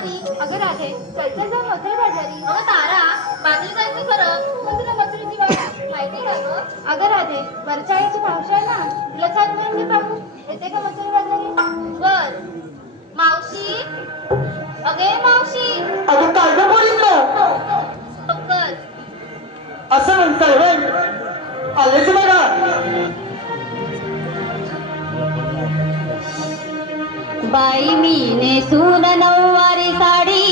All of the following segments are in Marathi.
बाजारी. अगं राधे, चलच्या जाऊ मथुरा बाजारी. अगं तारा, बाजारी जायचं खरं, पण तुला मथुरेची वाट माहिती का गं? अगं राधे, वरच्या आईची मावशी आहे ना, तिला छान मिळून घे पाहू. येते का मथुरा बाजारी? बर. मावशी, अगे मावशी. अगं काय गं बोलितलं? पक्कल. असं म्हणताय होय? आलेच बघा. बाई मी नेसून नऊवारी साडी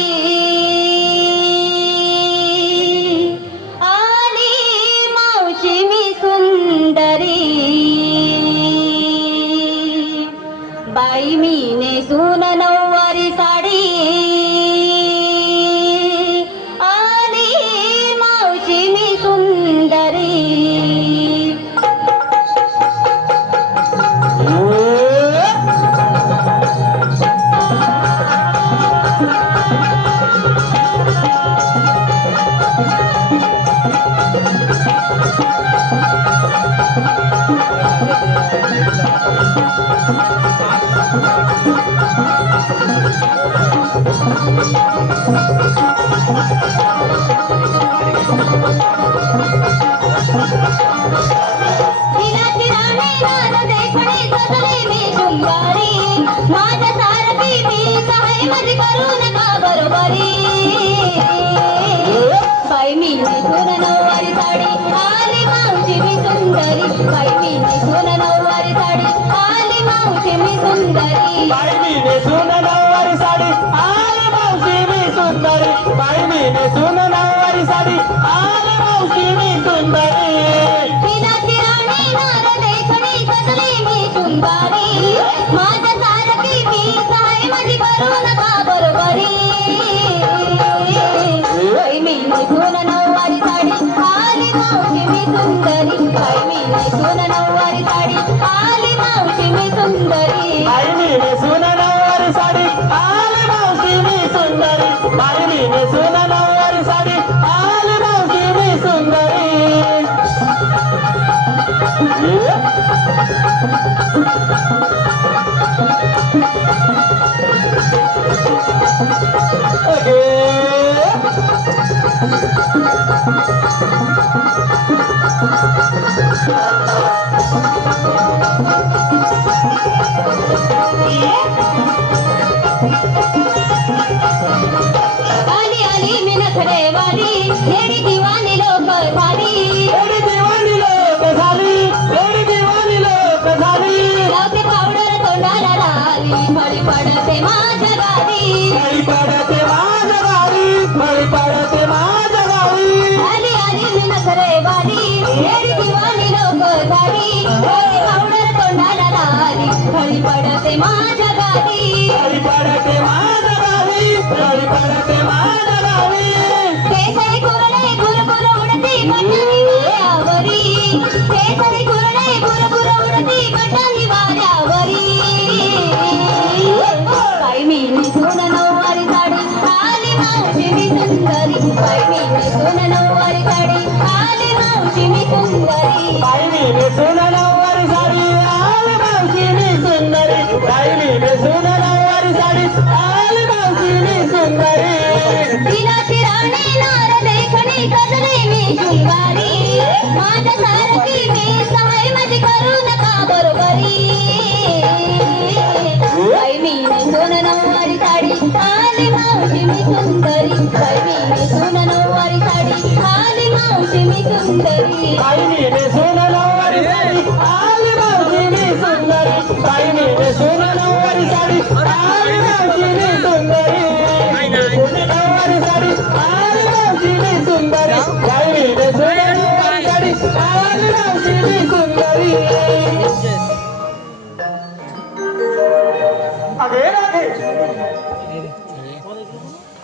आली मावशी मी सुंदरी. बाई मी नेसून नऊवारी साडी आली मावशी मी सुंदरी. माझ्या सारखी मी सहाय मध्ये करू नका बरोबरी. बाई मी नेसून नऊवारी साडी आली मावशी मी सुंदरी. बाई मी नेसून नऊवारी साडी आली मावशी मी सुंदरी. बाई मी नेसून नऊवारी साडी आली मावशी मी सुंदरी. बाई मी नेसून नऊवारी साडी आली मावशी मी सुंदरी. पिनाची राणी नार देखणी सजली मी सुंदरी. माझ्या सारखी मी सहाय मध्ये करू नका बरोबरी. बाई मी नेसून नऊवारी साडी आली मावशी मी सुंदरी. बाई मी नेसून नऊवारी साडी आली मावशी मी सुंदरी. बाई मी नेसून नऊवारी साडी आली मावशी मी सुंदरी. बाई मी नेसून नऊवारी साडी आली मावशी मी सुंदरी. आली आली मी नखरेवाली येडी दिवाणी लोक झाली. एवढी दिवाणी लोक झाली, एवढी दिवाणी लोक झाली. लावते पावडर तोंडाला लाली फळी पडते माझ्या गाडी. फळी पडते माझ्या गावी, फळी पडते माझ्या गावी. आली आली मी नखरेवाली येडी दिवाणी लोक झाली. लावते पावडर तोंडाला लाली फळी पडते माझ्या गाडी. फळी पडते माझ्या गावी, फळी पडते माझ्या गावी. केसरी कुरडे गुरगुर उडती बटाली वाऱ्यावरी. केसरी कुरडे गुरगुर उडती बटाली वाऱ्यावरी. बाई मी नेसून नऊवारी साडी आली मावशी मी सुंदरी. बाई मी नेसून नऊवारी साडी आली मावशी मी सुंदरी. बाई मी नेसून नऊवारी साडी आली मावशी मी सुंदरी. बाई मी नेसून नऊवारी साडी आली मावशी मी सुंदरी. तिलाची राणी नार देखणी सजली मी शृंगारी. माझ्या सारखी मी सहाय मध्ये करू नका बरोबरी. बाई मी नेसून नऊवारी साडी आली मावशी मी सुंदरी. बाई मी नेसून नऊवारी साडी आली मावशी मी सुंदरी. बाई मी नेसून नऊवारी साडी आली मावशी मी सुंदरी. बाई मी नेसून नऊवारी साडी आली मावशी मी सुंदरी. नेसून नऊवारी साडी आली मावशी मी सुंदरी. बाई मी नेसून नऊवारी साडी आली मावशी मी सुंदरी. अगे राधे,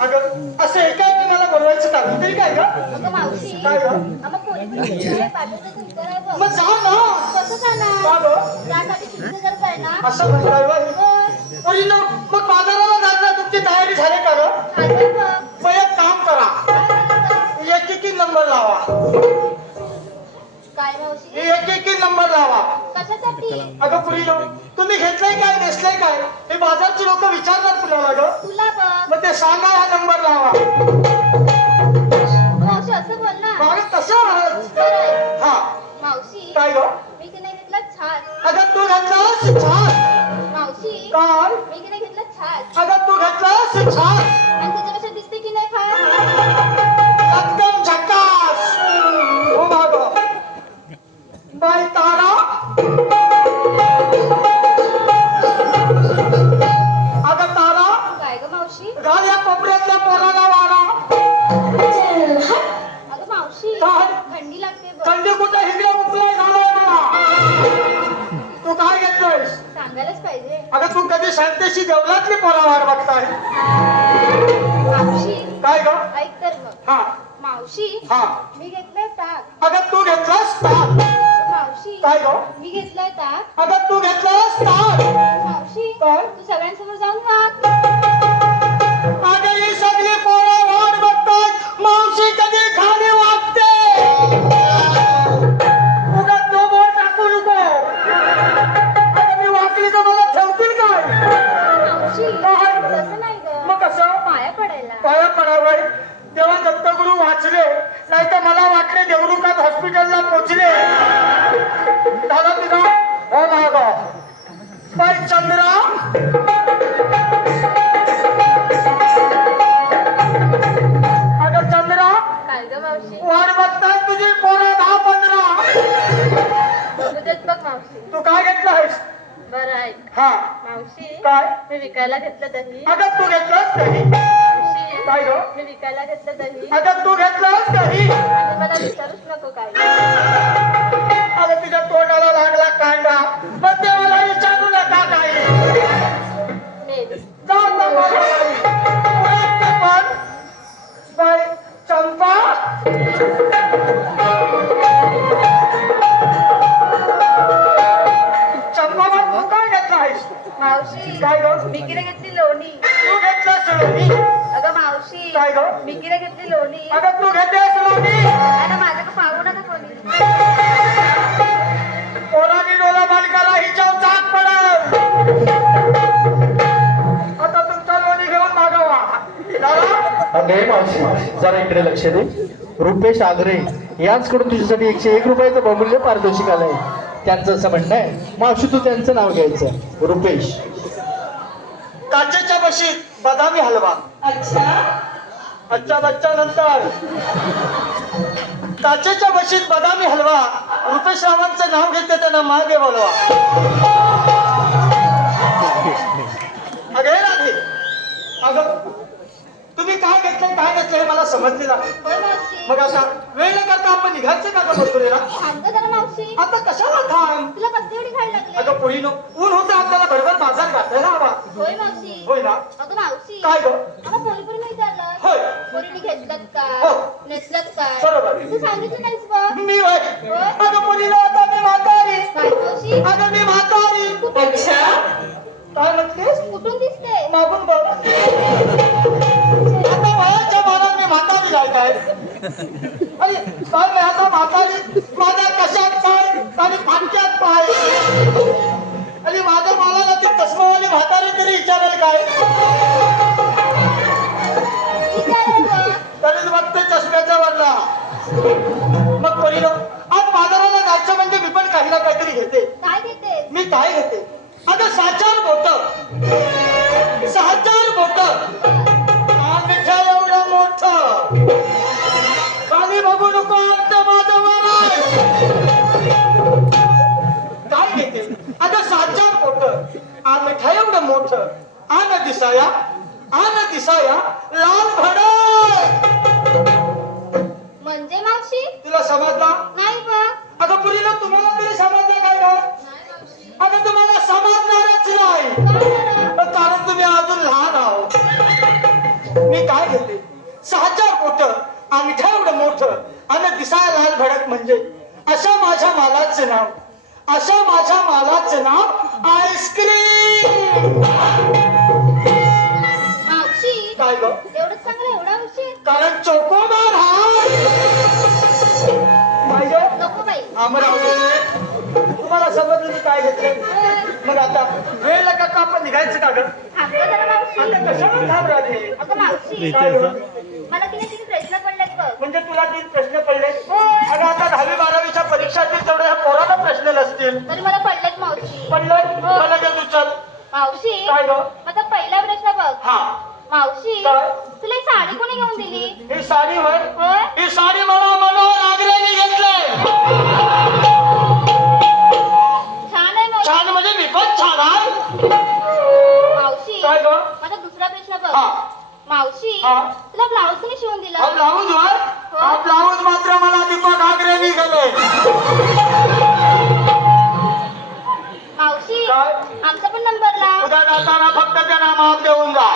अगं असं एकाएकी मला बोलवायचं कारण तरी काय ग? अगं मावशी, काय ग? आम्हा पोलीस पाठवतो तुमचं आहे बघ. मग जा ना. कसं जाणार? का ग? त्यासाठी तुमचं जर करणार. असं म्हणताय बाई. होय. पोरींनो, मग बाजाराला जायला तुमची तयारी झाली का ग? झालं बघ. मग एक काम करा, काय करायचं? एक एक नंबर लावा. काय मावशी? एक एक नंबर लावा. कशासाठी? अगं पुरीनो, तुम्ही घेतलंय काय, नेसलंय काय, हे बाजारची लोक विचारणार तुला ग. तुला बघ. मग ते सांगा हा नंबर लावा. मावशी असं बोल ना. अगं तसं आहात. बरं. हा मावशी काय ग? मी की नाही घेतला छान. अगं तू घेतलास छान. मावशी काय? मी की नाही घेतला छान. अगं तू घेतलास छान. आणि तुझ्यापेक्षा दिसते की नाही फार. एकदम झकास. हो माग बाई तारा. अगं तारा काय ग मावशी. घाल या कोपऱ्यातल्या पोराला वारा. अगं मावशी काय? थंडी लागते बघ. थंडी कुठे हिंगला उचलाय झालाय मला. तू काय घेतलंयस? सांगायलाच पाहिजे. अगं तू कधी शांतेशी जेवलातली पोरा वाट बघताय. मावशी काय ग? ऐक तर मग. हा मावशी हा मी घेतलाय ताक. अगं तू घेतलास ताक. मावशी काय ग? मी घेतलाय ताक. अगं तू घेतलास ताक. मावशी काय? तू सगळ्यांसमोर जाऊन वाग. अगं ही सगळी पोरं वाट बघतात मावशी कधी खाली वागते. उगाच तो बोल टाकू नको. अगं मी वाकली तर मला ठेवतील काय? मावशी काय? तसं नाही ग. मग कसं? पाया पडायला. पाया पडावं. तेव्हा दत्तगुरु वाचले नाही तर मला वाटले देवरुखात हॉस्पिटलला पोचले. झालं तुझा हो माग बाई चंद्रा. अगं चंद्रा काय ग मावशी. वाट बघताय तुझी पोरं 10-15. बघू देत बघ मावशी. तू काय घेतलं आहेस? बरं ऐक. हा मावशी काय? मी विकायला घेतलं दही. अगं तू घेतलंस दही. मावशी काय ग? मी विकायला घेतलं दही. अगं तू घेतलंस दही. आणि मला विचारूच नको काय. अगं तुझ्या तोंडाला लागला कांदा पण ते मला विचारू नका काही. मेली. जाऊ ना बाई. उलट ते पण बाई चंपा. चंपा मग तू काय घेतलं आहेस? मावशी काय ग? मी किरे घेतली लोणी. तू घेतलंस लोणी. अगं मावशी काय ग? मी किरे घेतली लोणी. अगं तू घेतलीस लोणी. आता माझ्याकडे पाहू नका कोणी. पोरानी डोला बालकाला हिच्यावर चाक पडल. आता तुमचा लोणी घेऊन मागवा. दादा अगे मावशी जरा इकडे लक्ष दे. रुपेश आगरे यांचकडून तुझ्यासाठी 101 रुपयाचं बहुमूल्य पारितोषिक आलंय. त्यांचं असं म्हणणं आहे मावशी तू त्यांचं नाव घ्यायचं. रुपेश. काचेच्या बशीत बदामी हलवा. अच्छा बच्चा नंतर काचेच्या बशीत बदामी हलवा. रुपेश रावांचं नाव घेते त्यांना मागे बोलवा. अगे राधे अगं तुम्ही काय घेतलंय काय घेतलंय हे मला समजले ना. होय मावशी. मग आता वेळ न करता आपण निघायचं का गं मथुरेला? थांब गं जरा मावशी. आता कशाला थांब? तुला कसली एवढी घाई लागली. अगं पोरीनो ऊन होतं आपल्याला बरोबर बाजार घातलेला हवा. होय मावशी. होय ना. अगं मावशी काय ग? मला पोरी नाही चाललं. होय. पोरीने घेतलं हो. काय नेसलं काय. बरोबर. तू सांगितलं नाहीस बघ. मी होय. अगं पोरीनो आता मी म्हातारी. काय मावशी. अगं मी म्हातारी. काय म्हटलीस? कुठून दिसते. मागून बघ. आता वयाच्या भारात मी म्हातारी जायत आहे. अरे काय मी आता म्हातारी माझ्या कशात पाय आणि फाटक्यात पाय. आणि माझ्या मालाला ती चष्मावाली म्हातारी तरी विचारेल काय. विचारायचं. तरीच बघते चष्म्याच्या वरला. मग परिणो आज बाजाराला जायचं म्हणजे मी पण काही ना काहीतरी घेते. काय घेते. मी काय घेते? अगं 6-4 बोट. 6-4 बोट. मिठा एवढं मोठं. खाली बघू नको आमचं माझं वर. काय घेते? अगं 6-4 बोट. मिठा एवढं मोठं. दिसाया लाल भडक. म्हणजे मावशी तुला समजला? नाही बघ. अगं पुरीला तुम्हाला तरी समजलं काय गं? अगं तुम्हाला समजणारच नाही. काय बरं? कारण तुम्ही अजून लहान आहोत. मी काय घेते? 6-4 बोट आणि एवढं मोठं आणि दिसायला लाल भडक म्हणजे अशा माझ्या मालाचं नाव. अशा माझ्या मालाचं नाव आईस्क्रीम. मावशी काय ग? एवढं चांगलं एवढा उशीर. कारण चोकोबार हा पाहिजे. नको बाई. तुम्हाला समजलं मी काय घेतलं. मग आता वेळ का आपण निघायचं का ग? थांब गं जरा मावशी. आता कशाला घाबराले? अगं मावशी काय हो? मला तिने किती प्रश्न पडलेत बघ. म्हणजे तुला 3 प्रश्न पडले? होय. अगं आता 10वी 12वीच्या परीक्षातील तेवढे ह्या पोराला प्रश्न नसतील. तरी मला पडलेत मावशी. पडलं? मला दे तू चल. मावशी काय ग? माझा पहिला प्रश्न बघ. हा. मावशी काय? तुला ही साडी कोणी घेऊन दिली? ही साडी होय? होय. ही साडी मला मनोहर आग्रेने घेतलंय. छान आहे मावशी. छान म्हणजे मी पण छान आहे. मावशी काय ग? माझा दुसरा प्रश्न बघ. हा. मावशी हा. तुला ब्लाऊज कोणी शिवून दिला? हा ब्लाऊज होय? हा ब्लाऊज मात्र मला दीपक आग्रेने गेले. मावशी काय? आमचा पण नंबर लाव. उद्या जाताना फक्त त्या नामावर देऊन जा.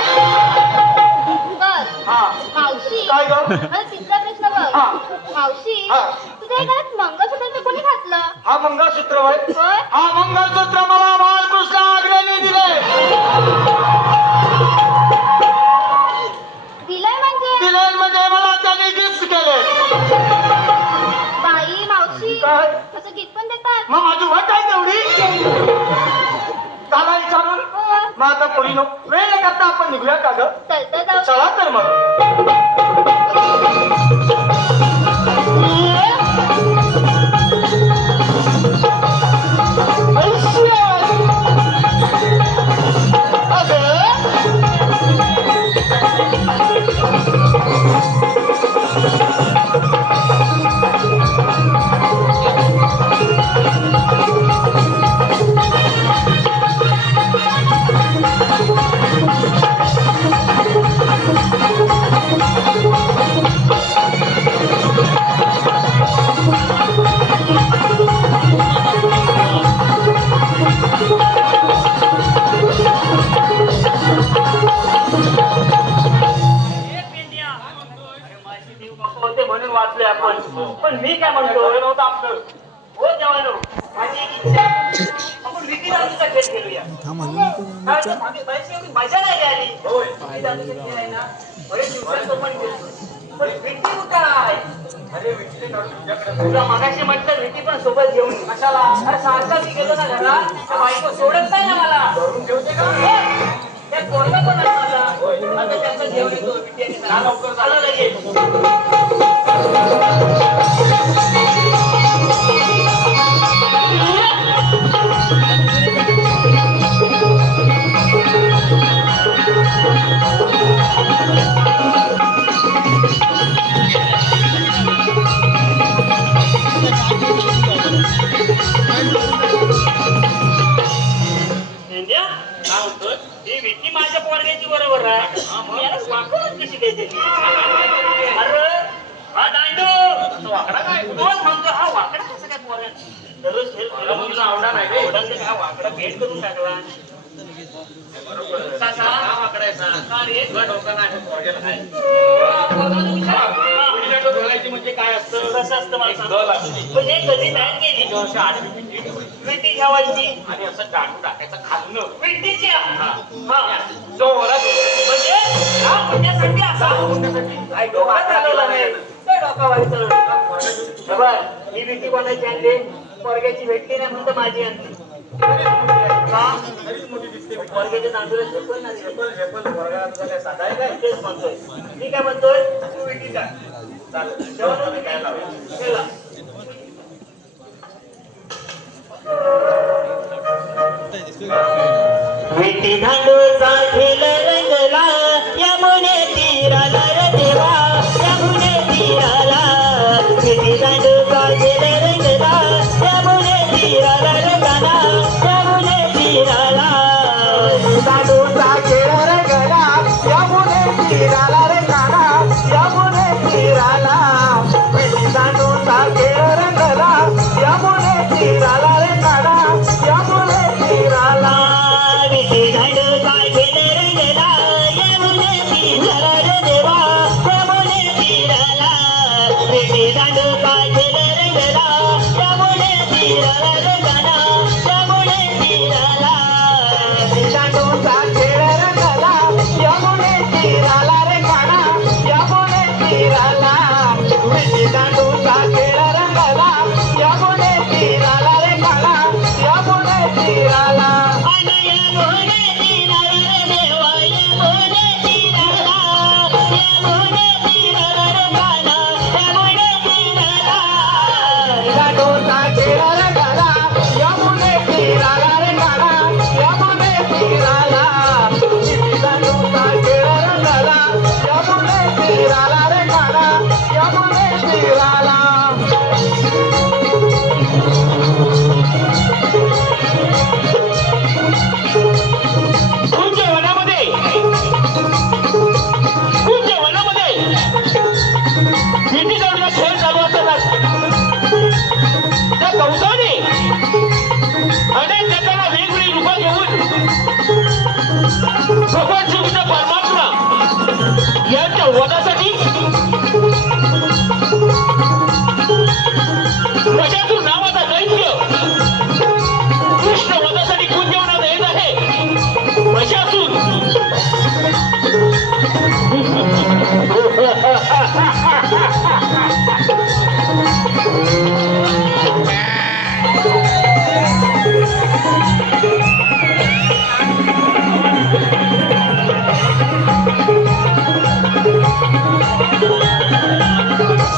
बर. हा. मावशी काय ग? माझा तिसरा प्रश्न बघ. हा. मावशी हा. तुझ्या घरात मंगळसूत्र तर कोणी घातलं? हा मंगळसूत्र होय? होय. हा मंगळसूत्र मला बाळकृष्ण आग्रेने दिले. दिलंय म्हणजे मला त्यांनी गिफ्ट केले. बाई मावशी काय? असं गिफ्ट पण देतात? मग माझी वट आहे तेवढी. त्याला विचारून मग आता पुढे वेळ न करता आपण निघूया का ग? चलतं जाऊ. चला तर मग. म्हणून वाचले आपण. पण मी काय म्हणतो हो जवानो, माझी एक इच्छा आहे. आपण विकीदांडूचा खेळ खेळूया. मजा नाही आली. विकीदांडूचा खेळ आहे ना बरेच दिवसांचं पण खेळतो. पण विकी कुठं आहे? अरे विकीले तुला मागाशी म्हटलं विकी पण सोबत घेऊन ये. कशाला? अरे सारखा मी गेलो ना घरात त्या बायको सोडत नाही ना मला. धरून ठेवते का? त्या पोरगा पण आहे माझा. आता त्याचं जेवण येतो विकी आणि लवकर झालं लगेच. विकी माझ्या पोरग्याची बरोबर आहे. याला स्वागत कशी काय दिली? अरे हा दांडू वाकडा काय कोण म्हणतो? हा वाकडा कसं काय पोरगा? दररोज खेळ म्हणून आवडा नाही रे. वडिलांनी हा वाकडा भेट करून टाकला. सासा हा वाकडा आहे ना. का रे? तुला डोका नाही पोरग्याला काय? घालायची म्हणजे काय असतं? कसं असतं मला सांग. म्हणजे कधी नाही गेली वर्ष आठवी विटी ठेवायची आणि असं दांडू टाकायचं खाल्लं विटीच्या. म्हणजे हा मुंड्यासाठी असा काय डोका चालवला नाही. काय डोका व्हायचं? बरं ही विटी कोणाची आणली? पोरग्याची भेटली नाही म्हणून माझी आणली. पोरग्याच्या दांडूला झेपल ना झेपल साधा आहे काय? तेच म्हणतोय मी. काय म्हणतोय? तू विटी टाक. चालेल जेवण काय लावलं? विटी दांडूचा खेळ रंगला यमुने तीराला रे देवा यमुने तीराला. विटी दांडूचा खेळ रंगला यमुने तीराला रे गाना यमुने तीराला. दांडूचा खेळ रंगला यमुने तीराला रे गाना यमुने तीराला. विटी दांडूचा खेळ रंगला यमुने तीराला रे गाना यमुने तीराला. विटी दांडूचा खेळ रंगला यमुने तीराला रे देवा यमुने तीराला. विटी दांडूचा खेळ रंगला यमुने तीराला रे गाना यमुने तीराला. विटी दांडूचा खेळ रंगला यमुने तीराला रे गाना यांच्या वधासाठी मशासूर नावाचा दैत्य कृष्ण वधासाठी कुंजवण्यात येत आहे. मशासूर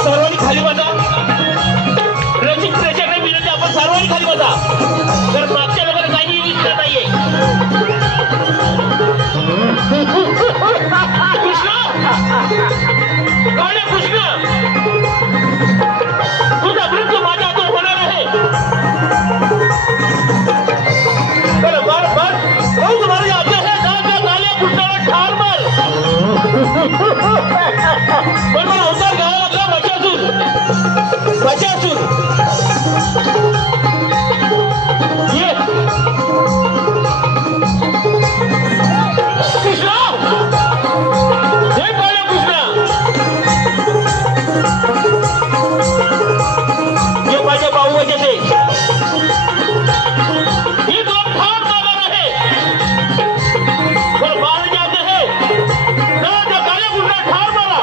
सर्वांनी खाली बसा. रसिक प्रेक्षकांना विनंती, आपण सर्वांनी खाली बसा. तर मागच्या लोकांना काही विचार नाहीये. कृष्ण, काळे कृष्ण, तुझा मृत्यू माझ्या हातून होणार आहे. बरं बरं बरं, तुम्हाला आज्ञा आहे. काळ्या कृष्णाला ठार मार. पण मला उद्धार घ्यावा लागला. मशासूर, मशासूर ये. कृष्णा, हे काळ्या कृष्णा, हे माझ्या भाऊ वजाचे ही दोन ठार मारणार आहे. पण बाळ जात आहे त्या काळ्या कृष्णा ठार मारा.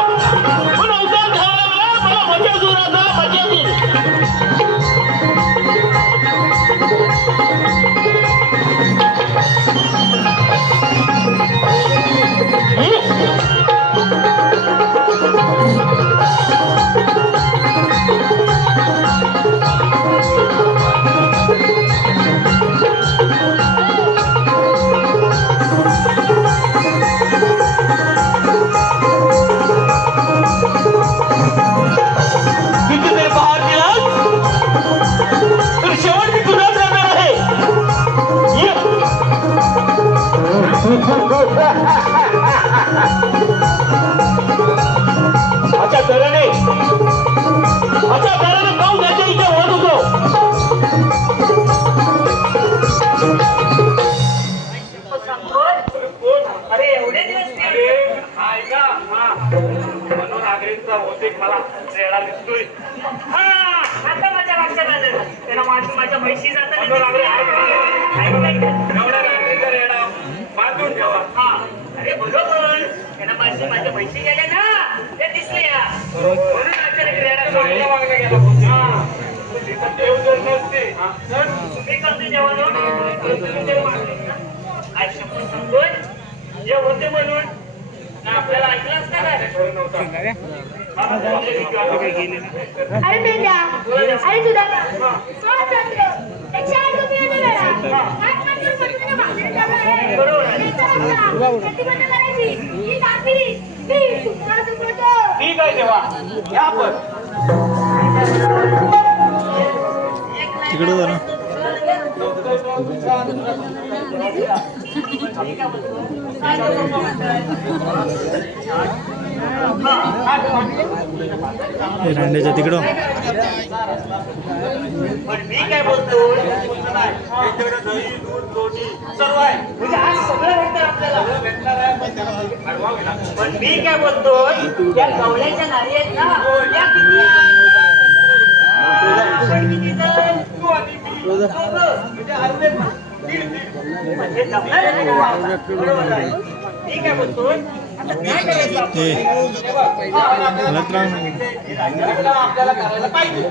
मला उद्धार घ्यावा लागला. मला मशासूराचा मशासूर. किती तरी बहार दिलास तर शेवट मी तुझाच राहणार आहे. ये. अच्छा तऱ्हेने पाहू द्यायच्या इथे होत होतो. अरे एवढे दिवस म्हणून आग्रीचा होते मला रेडा दिसतोय. हा आता माझ्या लक्षात आलं. त्याला माझ्या म्हैशी जाताना एवढा रात्रीचा रेडा बांधून ठेवा. हा अरे बरोबर, त्याला माझ्या म्हैशी गेल्या ना, ते दिसले म्हणून अचानक रेडा चांगल्या मागण्या गेला. देव जर नसते तर तुम्ही करते जेव्हा आज शपथ सांगतोय जे होते म्हणून आपल्याला ऐकलं असतं काय. अरे बेटा, अरे सुधाकर, स्वातंत्र्य 108 रुपये वेळा. आज मात्र पटकन भाकरी चालू आहे. बरोबर आहे. प्रतिबंध करायची ही कामगिरी मी तुम्हाला शिकवतो. ठीक आहे देवा, या पण तिकडे जा ना. रांडेच्या तिकडं. पण मी काय बोलतो, सर्व आहे म्हणजे आज सगळं भेटणार आपल्याला. पण मी काय बोलतोय, त्या गवळ्याच्या नारी आहेत ना, त्या किती जण? तू आणि मी दोघं. म्हणजे अर्धे म्हणजे जमणार आहे ना. बरोबर आहे. मी काय बोलतोय, आता काय करायचं आपल्याला करायला पाहिजे.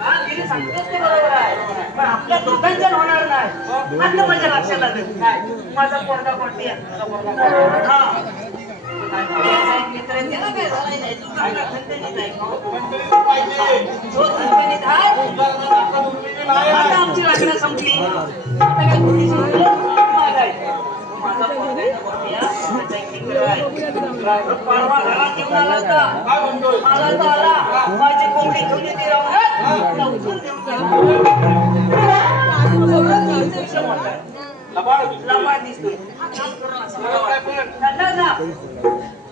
हा, तिने सांगतेच ते बरोबर आहे. पण आपल्या दोघांच्या होणार नाही. आता माझ्या लक्षात आलं काय, माझा पोरगा कोणती आहे. हा मित्र आहे, त्याला काय झालंय नाही. तू चांगला खंडणीत आहे का? जो खंडणीत आहे, आता आमची लग्न संपली. आता काय थोडी संपली? माझा पोरगा कोणती आहे? माझा एक मित्र आहे. परवा घरात घेऊन आला होता. मला तर आला, माझी कोंबडी ठेवली ती राहून उचलून देऊन लबाड दिसतोय.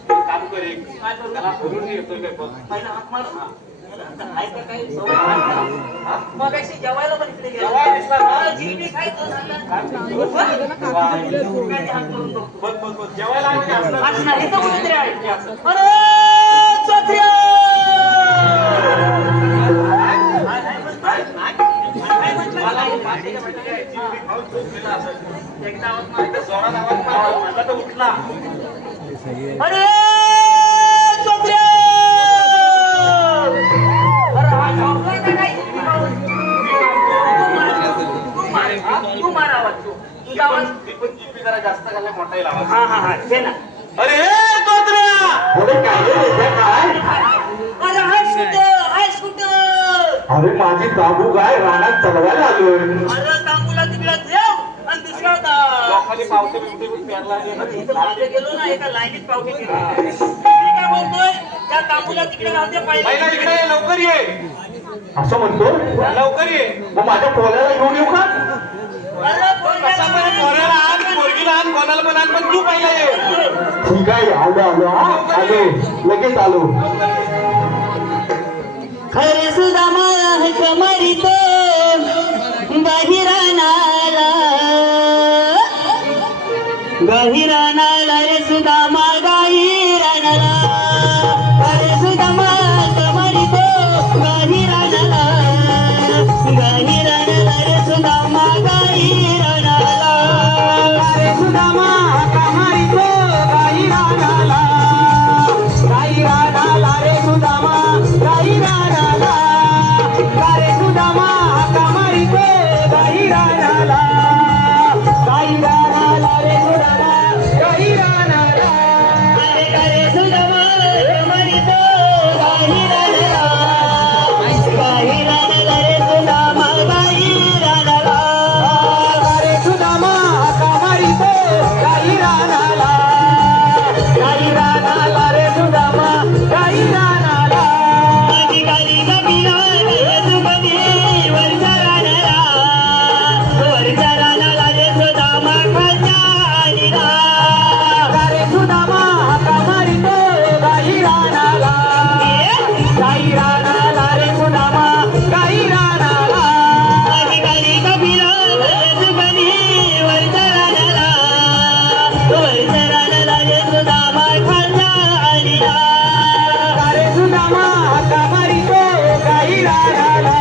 काम कर, त्याला बोलून येतोय पहिला हात मारू. काय का काही मग अशी जेवायला पण इकडे गेला जिलेबी खायचं जेवायला आम्ही असणार. असणार इथं कुठेतरी आहे. अरे चोत्र्या! काय म्हटलं एकदा आवाज मारला, जोरात आवाज मारला, माझा तर उठला. अरे चोत्र्या! अरे हा झोपलाय का काय? तू मार आवाज, तुझा आवाज जरा जास्त झाला मोठा येईल आवाज. हा दे ना. अरे तोत्र्या! अरे काय रे बेटा, काय? अरे हायस कुठं? अरे माझी बाबू गाय रानात चालवायला आलोय. अरे तांबूला तिकडे देव आणि दुसरा लोकांनी पावते बिवते पण प्यारला नाही. इथं मागे गेलो ना एका लाईनीत पावटी केली. मी काय बोलतोय त्या तांबूला तिकडे राहते पहिला पाहिजे. इकडे ये, लवकर ये, असं म्हणतो लवकर ये. मग माझ्या पोल्याला घेऊन येऊ का? अरे कसा पण पोराला आण, पोरगीला आण, कोणाला पण आण, पण तू पहिला ये. ठीक आहे, आलो आलो, लगेच आलो. खरे सुदामा कमरितो गहिरानाला रे सुदामा गाहिरानाला खरे सुदामा कमरितो गहिरानाला रे सुदामा गाहिरानाला रे सुदामा कमरितो गाहिरानाला रे सुदामा गाहिरानाला रे सुदामा कमरितो गाहिरानाला रे सुदामा गाहिरानाला रे सुदामा कमरितो गाहिरानाला रे सुदामा गाहिरानाला रे सुदामा कमरितो गाहिरानाला रे सुदामा गाहिरानाला गाली गबिला रे सुबनी वरचरानाला रे सुदामा खाजालीला रे सुदामा कमरितो गाहिरानाला रे सुदामा गाहिरानाला गाली गबिला रे सुबनी वरचरानाला रे सुदामा खाजालीला रे सुदामा कमरितो गाहिरानाला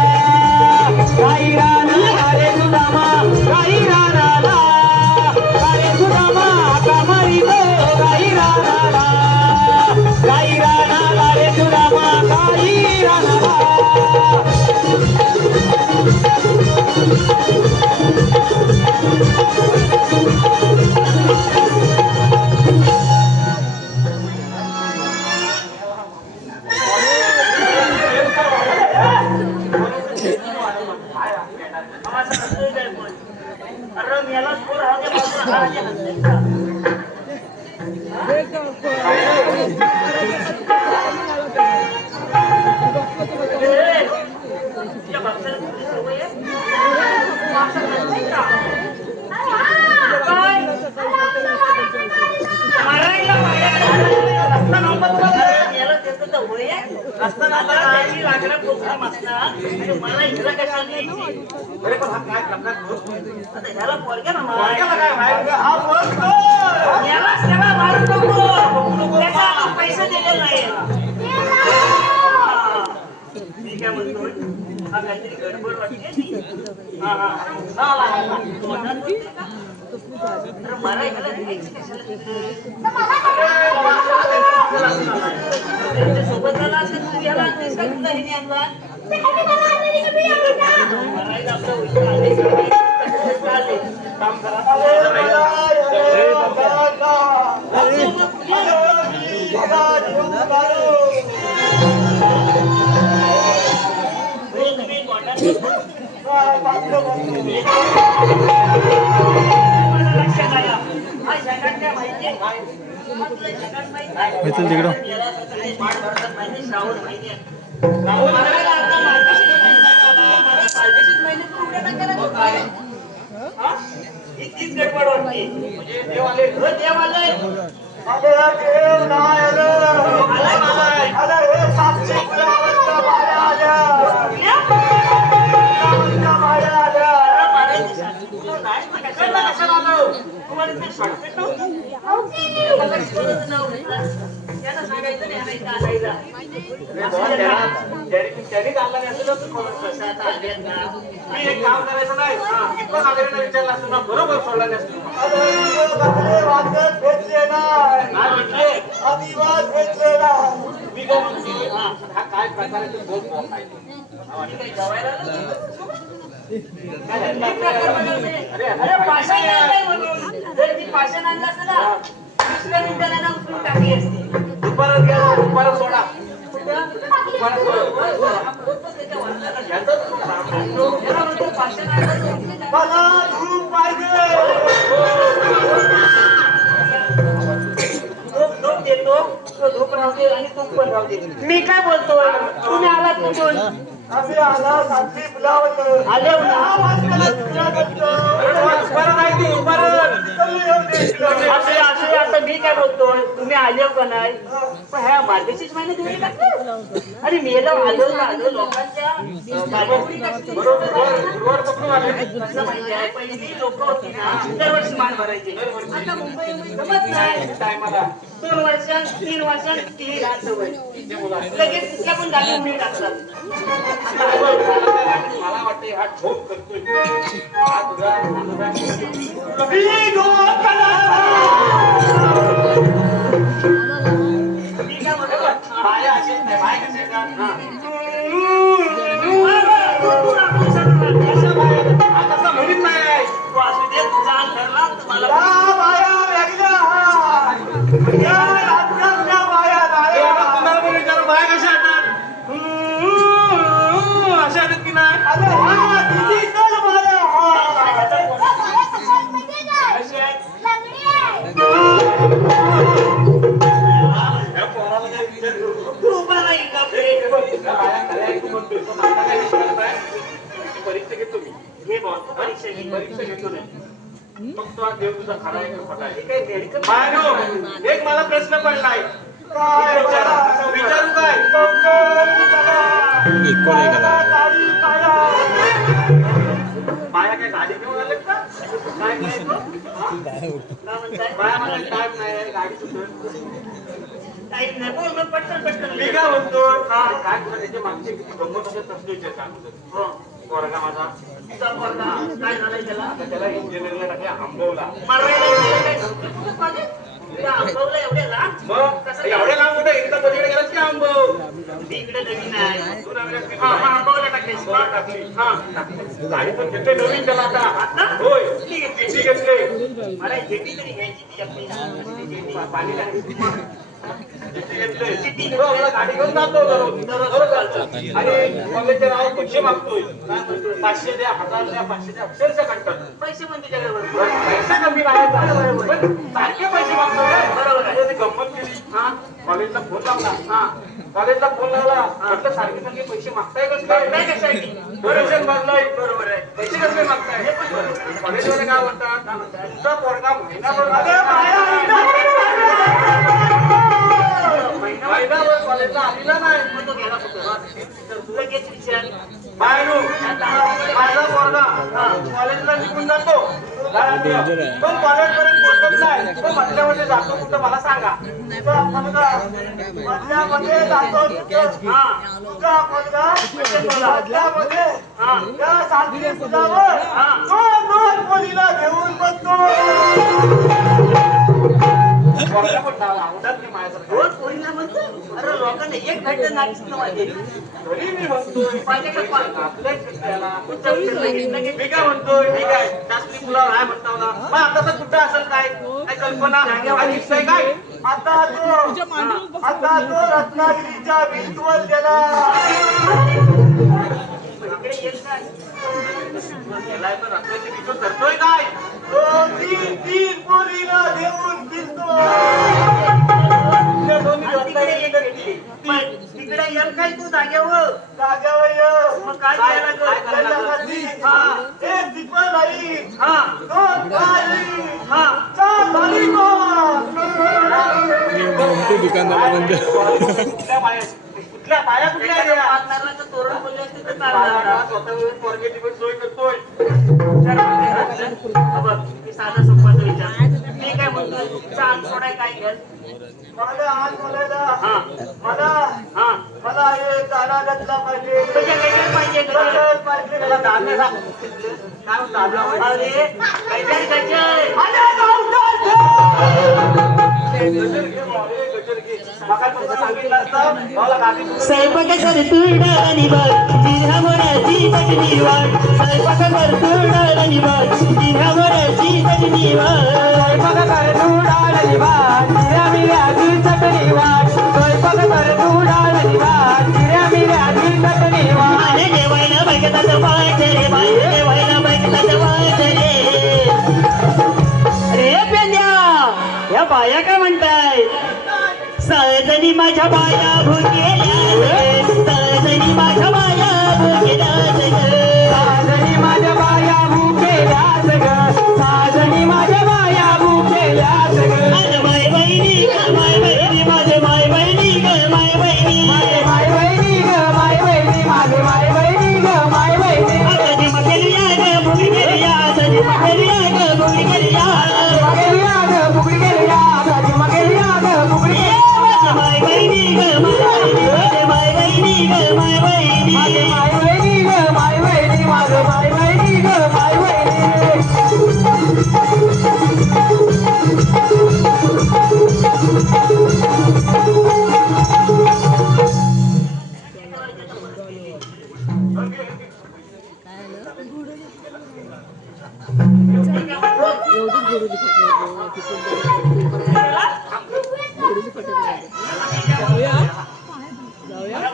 रे सुदामा गाहिरानाला रे सुदामा कमरितो गाहिरानाला रे सुदामा गाहिरानाला अरे मेला स्कोर हा दे बाजूला हा दे. तुझ्या बापसाला तुझी सवय आहे? बापसा करताय का? काय? मारायला रस्ता नंबर मेला त्याचं तर वय आहे. रस्ता नंबर आधी लागला प्रोग्राम असला आणि मला हिला कशाला न्यायची? अरे पण हा काय प्रकार होतो? आता ह्याला पोरग्या ना पोरग्याला काय माहिती? हा बोलतो. यालाच त्याला मारू नको. त्याचा आपण पैसे दिलेले नाही. मी काय म्हणतोय हा काहीतरी गडबड वाटते ती. तर मला ह्याला द्यायची कशाला तिकडे? त्यांच्यासोबत झाला असेल तू याला आणतेस का तुला हे आणला? मरायला आपलं उलटं आले चालेल. काम करा. तुम्ही कोणाला लक्षात आला. हा जगात काय माहिती आहे? जगात माहिती आहे? पाठ भरतात माहिती, श्रावण माहिती आहे. मरायला आता मार्गशीर्ष महिना आला. मला मार्गशीर्ष महिन्यात उड्या टाकायला नको काय? हा? ही तीच गडबड वाटते. म्हणजे देव आले. हो, देव आले. अरे देव नाही आलं. आलाय, आलाय. अरे हे 700 किलो आवडतं बाया. बाबाचं नाव घेतलं त्याला सांगायचं नाही आणायचं आणायला त्यांनी चालला नाही असं नसतं मला. कसं आता आल्यात ना मी एक काम करायचं नाही इतकं नागरिकांना विचारलं असतं ना बरोबर सोडला नसतं. मी काय म्हणतोय, हा काय प्रकार आहे तो बोल बोल नाही. काही जवायला आलं? अरे पाषाण आणलंय म्हणून जर ती पाषाण आणलं असतं ना दुसऱ्या मिनिटाला ना उचलून टाकली असती दुपारात घ्या दुपारात सोडा. दुपारात पाषाण आणलं मला धूप पाहिजे. धूप देतो तो धूप राहते आणि तूप पण राहते मी काय बोलतोय तुम्ही आलात कुठून आम्ही आला सातवी फुलावलं आले दुपारात आहे ती असे असे आता मी काय बोलतोय तुम्ही आले का नाही पण ह्या मार्गशीर्ष महिन्यात तुम्ही टाकते अरे मेला आलो लोकांच्या गुरुवार पकडून आले. कसं माहिती आहे पहिली लोक होती ना दरवर्षी मान भरायचे आता मुंबई जमत नाही टायमाला 2 वर्षांत 3 वर्षांत ती राहत सवय लगेच कुठल्या पण जागी उडी टाकतात मला वाटते हा ठोक करतोय हा तुझा मी काय म्हणतो बाया असेच नाही बाय कसे येतात. अशा बाया हा तसा म्हणत नाही. तू असू दे तुझा हात धरला तर मला तुम्हाला पण विचारू बाया कशा येतात अशा येतात की नाही. अशी आहे या पोराला काय विचारू. तू उभा राहील का प्लेट त्या बाया खऱ्या आहे तू म्हणतोय पण मला काय विचारत आहे. ती परीक्षा घेतो मी हे बोल परीक्षा घे परीक्षा घेतो नाही फक्त हा देव तुझा खरा आहे का खोटा आहे. हे काही मेडिकल मायनो एक मला प्रश्न पडलाय विचारू काय बाया काय गाडी घेऊन आले का काय नाही तो? काय म्हणताय बाया मला टाइम नाही गाडी सुद्धा. टाईम नाही बोल मग पटकन मी काय म्हणतो काय तुला त्याच्या मागचे किती गंमत असेल तसं विचार अगोदर. हो पोरगा माझा तुझा पोरगा काय झालंय त्याला आता त्याला इंजिनिअरिंगला टाकले आंबवला. मारवायला गेलं काय तुझं कॉलेज तुला आंबवलं एवढ्या लांब मग एवढ्या लांब कुठे एकदा पलीकडे गेलास की आंबव मी इकडे नवीन आहे तू नवीन असते हा का? आंबवला टाकलेस बरं का? टाकली हा टाकली. गाडी पण घेतली नवीन त्याला आता होय किती घेतले मला जेटी तरी घ्यायची ती आपली जेटी पाणी नाही किती घेतले. हो, आपला गाडी घेऊन जातो दररोज चालतं. आणि कॉलेजच्या नाव पैसे मागतोय 500 द्या 1000 द्या 500 द्या अक्षरशः काढतात. पैसे पण तुझ्याकडे पैसे कमी नाही पण सारखे पैसे मागतोय. बरोबर आहे. ती गंमत केली हा कॉलेजला फोन लावला हा कॉलेजला फोन लावला म्हटलं सारखे सारखे पैसे मागताय कसं काय कशासाठी बरोबर मागलाय बरोबर आहे पैसे कसले मागताय हे पण बरोबर. कॉलेजवाले काय म्हणतात तुमचा पोरगा महिनाभर कॉलेजला आलेला नाही. मग तो गेला कुठं तर तुला घेत विचार बायनू माझा पोरगा कॉलेजला निघून जातो पण कॉलेजपर्यंत पोहोचत नाही तो मधल्यामध्ये जातो कुठं मला सांगा. तुझा मुलगा मधल्यामध्ये जातो कुठं? तुझा मुलगा मधल्यामध्ये त्या सातवी फुलावर दोन मुलीला घेऊन बसतो. पोरगा पण आवडत नाही माझ्यासारखं. रोज पोरीला म्हणतो अरे लोकांना एक घंटा नाचतो माझे तरी मी म्हणतोय पाहिजे का पाय आपल्याच शिक्षणाला मी मी काय म्हणतोय ठीक आहे शास्त्री मुलावर आहे म्हणता ना मग आता तर कुठं असेल काय काय कल्पना आणि निश्चय काय आता तो रत्नागिरीच्या भिंतवर गेला. इकडे येत काय गेलाय पण रत्नागिरी भिंतवर करतोय काय तो तीन पोरीला घेऊन फिरतो. तिकडे येत काय तू जाग्यावर जाग्यावर मग काय करायला लागलं? एक दीपा नाही हा दोन तारी हा चार तारी कुठल्या बाया कुठल्या एखाद्या गेल्या? पार्टनरला तर तोरण बोलले असते तर चालणार. स्वतः पोरगेची पण सोय करतोय. बघ मी साधा सोपाचा विचार मी काय म्हणतोय तुमचा अंग सोडाय काय घ्याल मला आज बोलायला हा मला हा मला हे गाणं घातला पाहिजे तुझ्या गजर पाहिजे गजर पाहिजे मला गाणं काय दादा अरे गजर गजर स्वयंपाक करतुडानी बघ जिऱ्हा मोऱ्याची चटणी वाट स्वयंपाक करतुडानी बघ जिऱ्हा मोऱ्याची चटणी वाट स्वयंपाक करतुडानी वाट जिऱ्हा मिऱ्याची चटणी वाट स्वयंपाक करतुडानी वाट जिऱ्हा मिऱ्याची चटणी वाट आणि जेवायला बघतात वाट रे बाई जेवायला बघतात वाट रे अरे पेंद्या या बाया काय म्हणताय सजनी माझ्या बाया भुकेल्या सजनी माझ्या बाया भुकेल्या साजनी माझ्या बाया भुकेल्या साजनी माझ्या बाया भुकेल्या माय बहिणी माय बहिणी माझे माय बहिणी माय बहिणी माझे माय बहिणी माय बहिणी माझे माय बहिणी माय बहिणी कधी मगेलिया ग भुगी गेलिया कधी मगेलिया ग भुगी गेलिया मगेलिया ग भुगी गेलिया कधी मगेलिया ग भुगी माय बहिणी ग माय बहिणी माय बहिणी ग माय बहिणी माझे माय बहिणी ग माय बहिणी माझे माय बहिणी ग माय बहिणी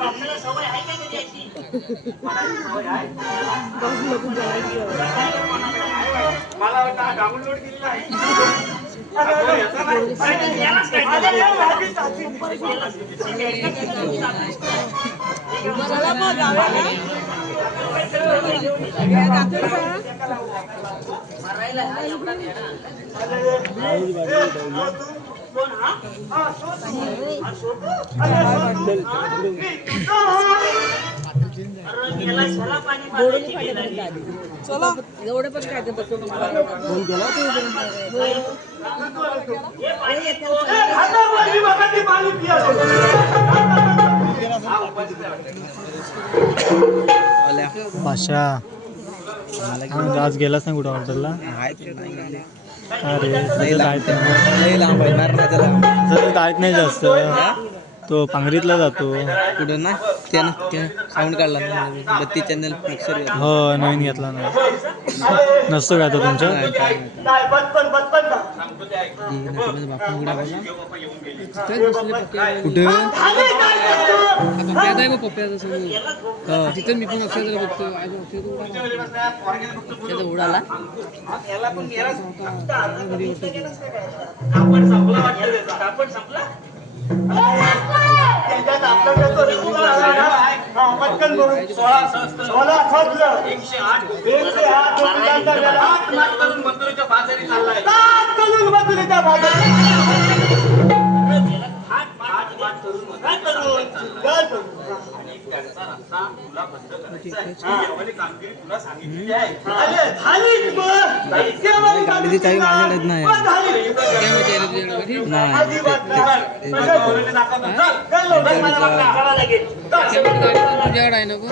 आपल्याला सवय आहे का कधी अशी मला वाटतं हा डाउनलोड केलेला आहे एवढं पण काय ते बघतो भाषा आज गेलाच नाही कुठं ऑर्डरला अरे सगळं जायत नाही जास्त तो पांगरीतला जातो कुठं ना त्यानं साऊंड काढला ना 32 चॅनल मिक्सर हो नवीन घेतला ना नसतो का तो तुमच्या बापून कुठे पप्प्यात आहे मग पप्प्याचं सगळं तिथं मी पण अक्षर बघतो त्याचा उडाला पटकन बोलून 16 खपलं 108 मंजुरीच्या बाजारी चाललाय मंजुरीच्या बाजारी गाडीची चावी माझ्याकडे नाही तुझ्याकडे आहे नको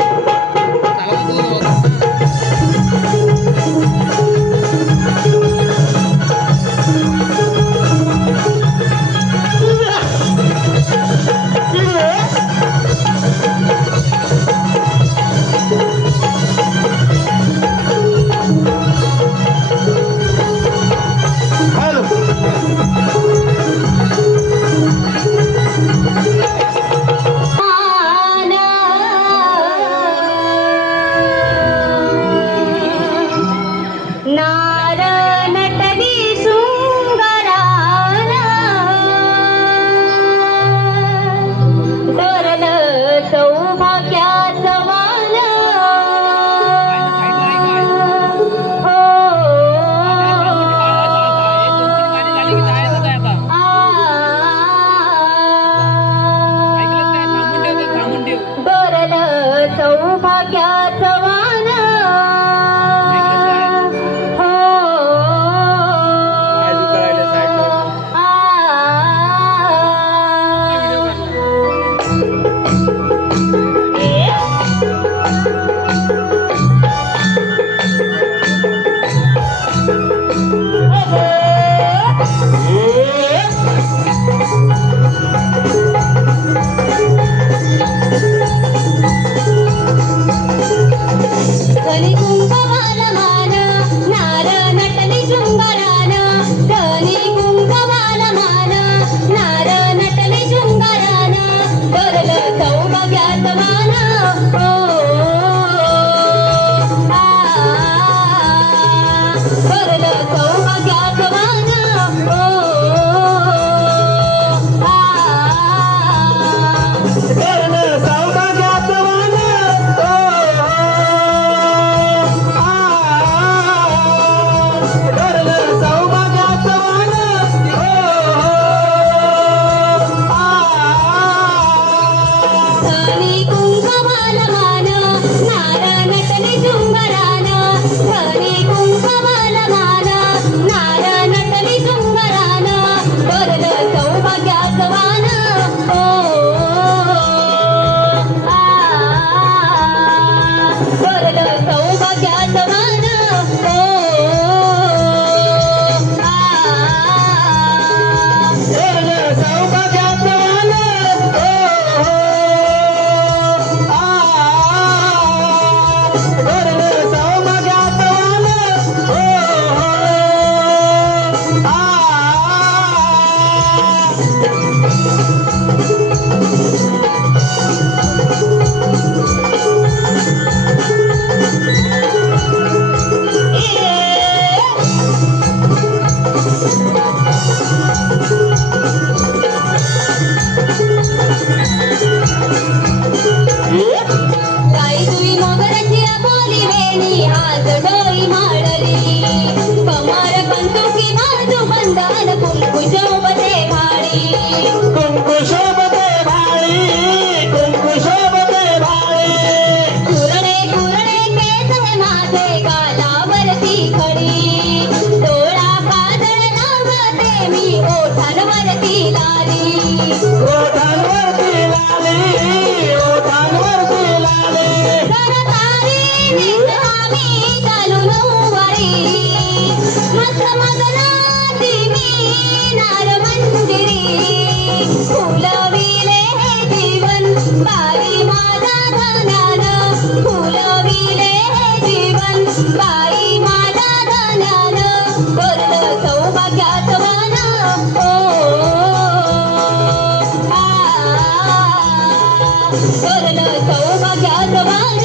वरण सौभाग्यात वाण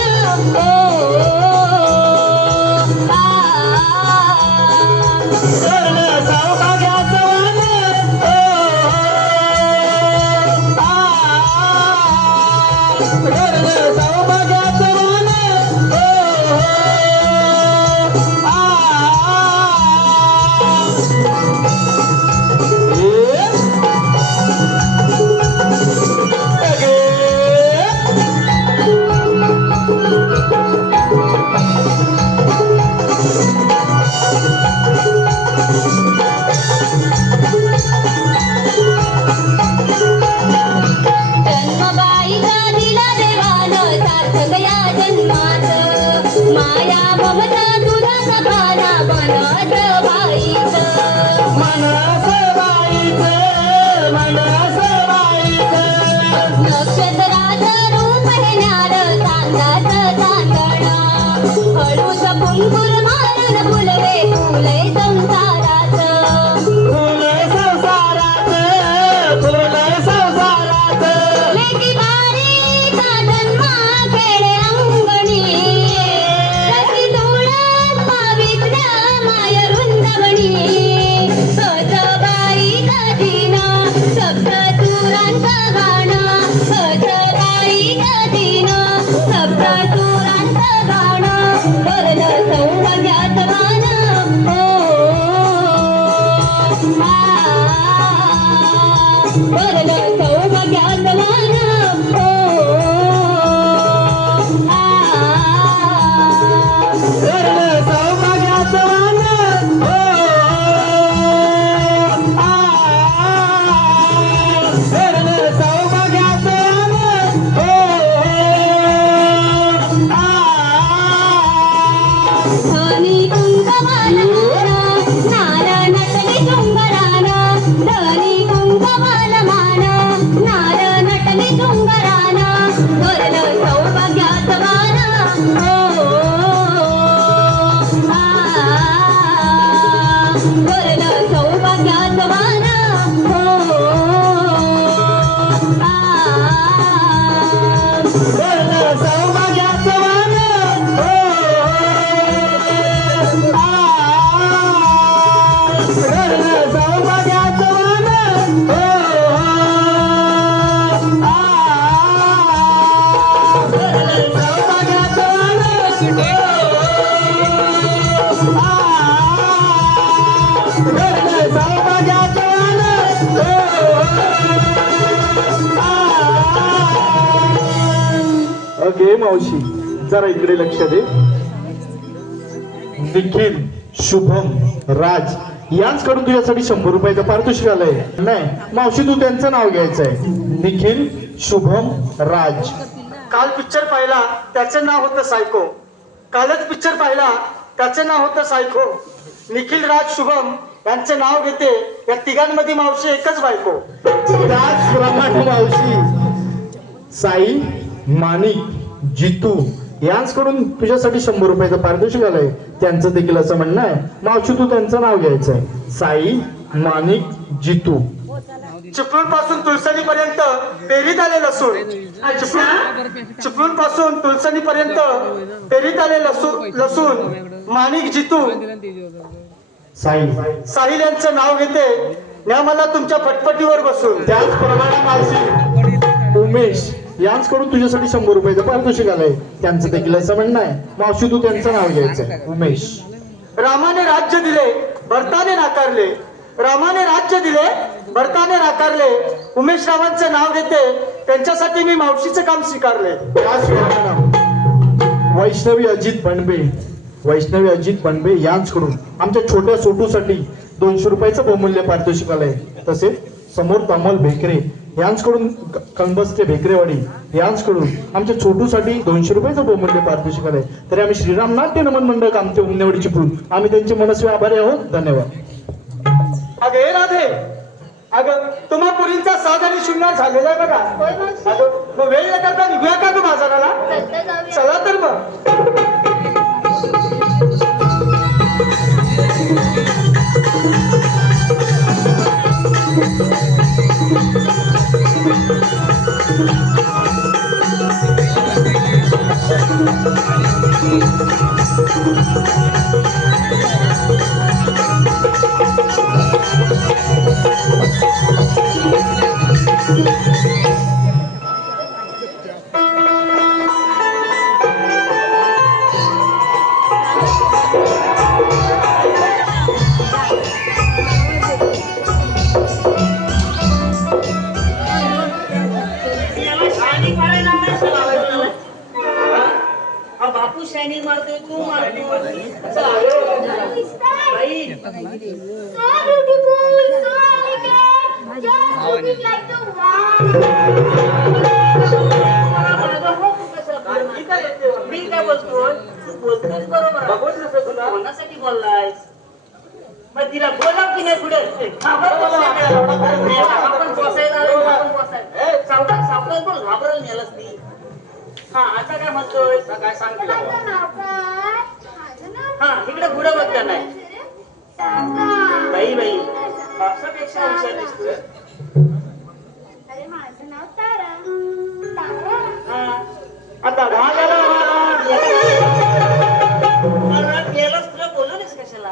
ओ वरण सौभाग्याचं वाण वरण सौभाग्याचं वाण जन्मबाईचा दिला देवानं सार्थक या जन्मात माया ममता तुला सभाना बनत बाईचं मनस बाईचं मनस बाईचं नक्षत्राचं रूप हे न्यार चांदाचं चांदण हळूच कुंकुर मारून फुलवे फुले संसाराचं फुल संसाराचं फुल संसाराचं लेकी बारीचा जन्मा खेळे अंगणी रची तुळस पावित्र्य माय वृंदावनी सजबाई गदिना सप्तसुरांचं गाणं सजबाई गदिना सप्तसुरांचं गाणं वरण सौभाग्यात वाण वरण सौभाग्यात वाण वरण सौभाग्याचं वाण वरण सौभाग्याचं धनी कुंकवाला नारा नटली शृंगाराना धनी कुंकवाला माना नारा नटली शृंगाराना वरण सौभाग्यात वाण वरण सौभाग्यात वाण वरण सौभाग्याचं वाण वरण सौभाग्याचं वाण वरण सौभाग्याचं वरण सौभाग्याचं अगे मावशी जरा इकडे लक्ष दे. निखिल, शुभम, राज यांचकडून तुझ्यासाठी 100 रुपयाचं पारितोषिक आलंय. नाही मावशी तू त्यांचं नाव घ्यायचंय. निखिल, शुभम, राज. काल पिक्चर पाहिला त्याचं नाव होतं सायको. कालच पिक्चर पाहिला त्याचं नाव होतं सायको. निखिल, राज, शुभम यांचं नाव घेते. या तिघांमध्ये मावशी एकच बायको. त्याचप्रमाणे मावशी साई, माणिक, जितू यांचकडून तुझ्यासाठी 100 रुपयाचं पारितोषिक आलंय. त्यांचं देखील असं म्हणणं आहे मावशी तू त्यांचं नाव घ्यायचंय. साई, माणिक, जितू. चिपळूण पासून तुळसणी पर्यंत पेरीत आले लसूण. चिपळूण पासून तुळसणी पर्यंत पेरीत आले लसूण. माणिक, जितू, साई. साहिल यांचं नाव घेते. न्या मला तुमच्या फटफटीवर बसून. त्याचप्रमाणे मावशी उमेश यांचकडून तुझ्यासाठी 100 रुपयाचं पारितोषिक आलंय. त्यांचं देखील असं म्हणणं आहे मावशी तू त्यांचं नाव घ्यायचंय. उमेश. रामाने राज्य दिले भरताने नाकारले. रामाने राज्य दिले भरताने नाकारले. उमेश रावांचं नाव घेते. त्यांच्यासाठी मी मावशीचं काम स्वीकारले. त्याचप्रमाणे वैष्णवी अजित बनबे यांचकडून आमच्या छोट्या सोटूसाठी 200 रुपयाचं बहुमूल्य पारितोषिक आलंय. तसेच समोर कमल भेकरे यांचकडून कणबस्ते भेकरेवाडी यांचकडून आमच्या छोटूसाठी 200 रुपयाचं बहुमूल्य पारितोषिक आलंय. तरी आम्ही श्रीराम नाट्य नमन मंडळ कामते उमनेवाडी चिपळूण आम्ही त्यांचे मनस्वी आभारी आहोत. धन्यवाद. अगं हे राधे, अगं तुम्हा पुरींचा साज आणि शृंगार झालेला आहे बघा. होय मावशी. अगं मग वेळ न करता निघूया का तू बाजाराला? चलता जाऊया. चला तर मग. याला शायनिंग मारायला कसं लावायचं? हा बापू शायनिंग मारतोय तू मारतोय कसं लावायचं? बाई So beautiful, so elegant, just looking like the wow. मी काय बोलतोय तू बोलतोय बरोबर कोणासाठी बोललायस मग तिला बोलाव की नाही पुढे आपण बसायला सावकाश बोल घाबरल नेलंच ती हा आता काय म्हणतोय काय सांग तिला माझं नाव काय? माझं नाव हा इकडे पुढे बघता नाही सांगा. बाई पावसापेक्षा हुशार दिसतोय अरे माझं नाव तारा. तारा. हा आता घालायला यालाच तुला बोलवलीस कशाला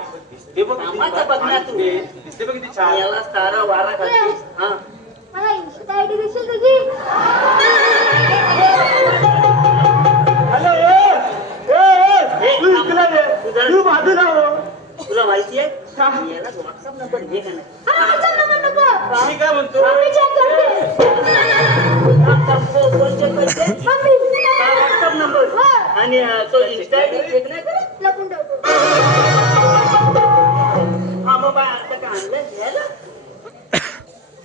कामाचं बघ ना तू यालाच तारा वारा घालतोस हा मला इन्स्टा आयडी देशील तुझी? तुला माहिती आहे याला व्हॉट्सअप नंबर घे का नाही हा, WhatsApp number नको. मी काय म्हणतो मम्मी check करते. मम्मी. व्हॉट्सअप नंबर आणि तो इन्स्टा आयडी चेक नाही करत लपून ठेवतो. हा मग बाय आता काय आणलं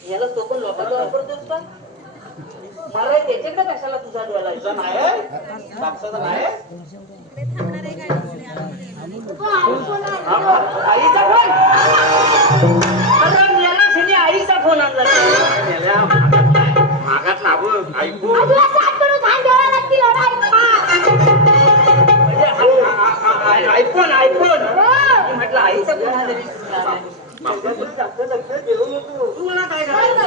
याला तो पण लोकांचा वापरतोस का मला त्याच्याकडे कशाला तुझा डोळा तुझा नाही आईचा फोन आईचा फोन आणला मागात लागू ऐकू तुला सात करून घाण द्यावं लागतील एवढा आयफोन म्हटलं आईचा फोन आला तुला काय करायचं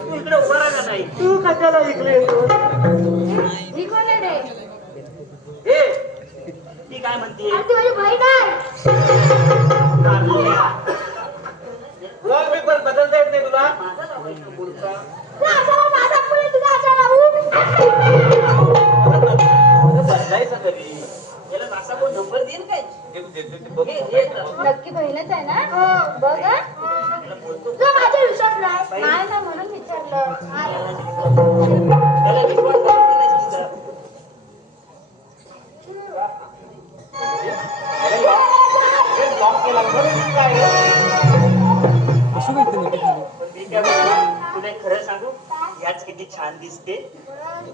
तू इकडे उभा राहा नाही तू कशाला इकडे ही कोण आहे रे? ए ती काय म्हणते अरे ती माझी बहीण आहे. बदलता येत नाही तुला माझा पुढचा तू असावा माझा पुढे तुझा असावा उठ. बदलायचं कधी याला असा कोण नंबर देईल काय नक्की बहीणच आहे ना? हो बघ हा. तुला माझ्या विश्वास नाही नाही ना म्हणून विचारलं. हा. त्याला विश्वास बसत नाही तुझा तुला एक खरं सांगू याच किती छान दिसते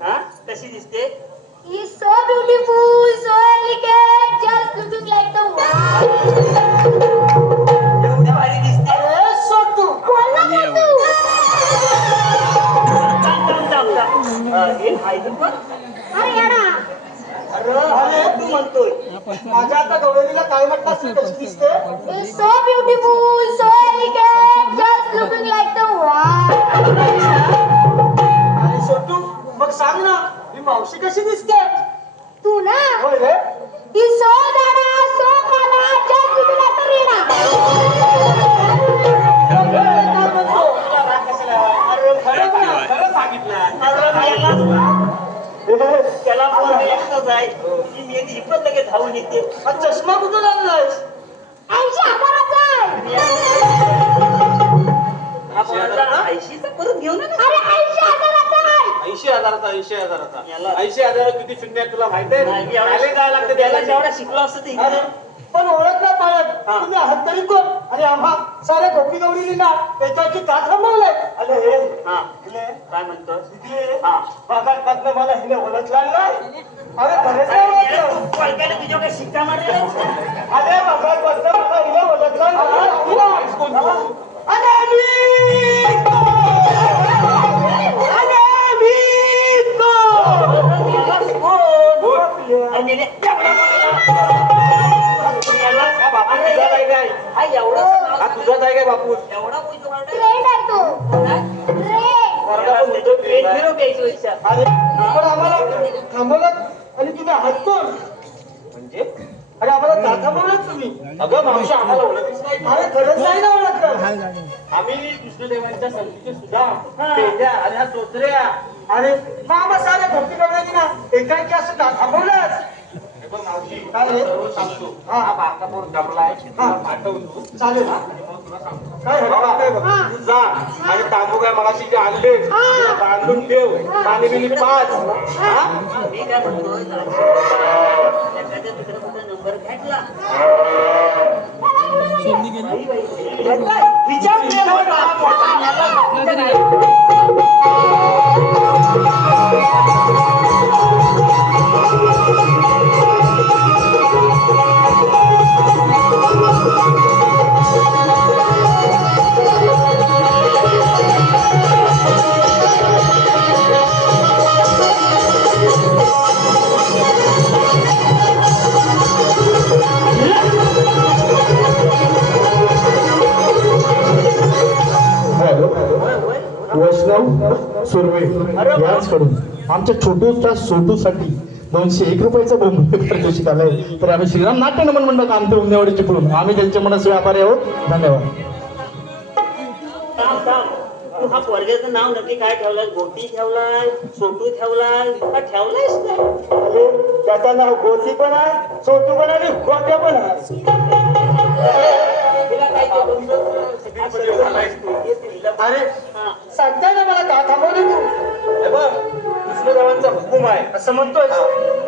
हा कशी दिसते He's so beautiful, so elegant, just looking like the wow. एवढी भारी दिसते बोल ना मग तू. हे फायदे पण अरे येडा. अरे तू म्हणतोय माझ्या आता गवळणीला काय म्हटलं असेल कशी दिसते He's so beautiful, so elegant, just looking like the wow. आणि छोटू मग सांग ना ही मावशी कशी दिसते तू ना होय रे He's so दाडा, so काला, just looking like the रेडा. तुला राग कशाला अरे खरं सांगितलं त्याला फोन एकटाच आहे की मी इपत लगेच धावून येते चष्मा कुठून आणलायस 80,000चा आहे. हा कोणाचा 80चा करून घेऊ ना अरे 80,000चा आहे. 80,000 किती शून्य आहे तुला माहिती आहे जायला लागतं त्याला जेवढा शिकलो असतं ते अरे पण ओळख नाही पाळत तुम्ही आहात तरी कोण आणि आम्हा साऱ्या गोपी गौरीनी ना त्याच्याची का थांबवलंय अरे हे हा इकडे, काय म्हणतो इकडे. हा भागात मला हिने ओळखला नाही अरे खरंच नाही ओळखलं. कोलक्याने तुझ्याकडे शिक्का मारलेला अरे भागात मला हिने ओळखला नाही अनामिको! अनामिको! तुझाच आहे काय बापू एवढा ट्रेंड आहे तो. ट्रेंड. अरे पण आम्हाला थांबवलं आणि तुम्ही आहात कोण का थांबवलं तुम्ही? अगं मावशी आम्हाला ओळखच नाही. अरे खरंच नाही ना ओळखलं. आम्ही विष्णुदेवांच्या संगीचे सुद्धा पेंड्या आणि ह्या चोचऱ्या. अरे मामा साऱ्या भक्ती करण्याची ना एकाएकी असं का थांबवलंच? मावशी काय रे सांगतो. हा बारका पोर जमलाय पाठवतो. चालेल ना काय तू जा आणि तांबूगा मगाशी जे आणले बांधून ठेव. पाणी बिनी पाच. मी काय म्हणतो तिकडे कुठे नंबर घ्यायला वैष्णव सुर्वे याचकडून आमच्या छोटूच्या सोटूसाठी 201 रुपयाचा बहुमूल्य पारितोषिक आलंय. तर आम्ही श्रीराम नाट्य नमन मंडळ कामते उमनेवाडी चिपळूण आम्ही त्यांचे मनस्वी व्यापारी आहोत. धन्यवाद. तू हा पोरग्याचं नाव नक्की काय ठेवलाय? गोटी ठेवलाय, छोटू ठेवलाय का ठेवलायस काय? त्याचं नाव गोसी पण आहे, छोटू पण आहे, गोट्या पण आहे. तिला काय ते अरे सांगताय ना मला का थांबवले तू? विष्णुदेवांचा हुकूम आहे असं म्हणतोय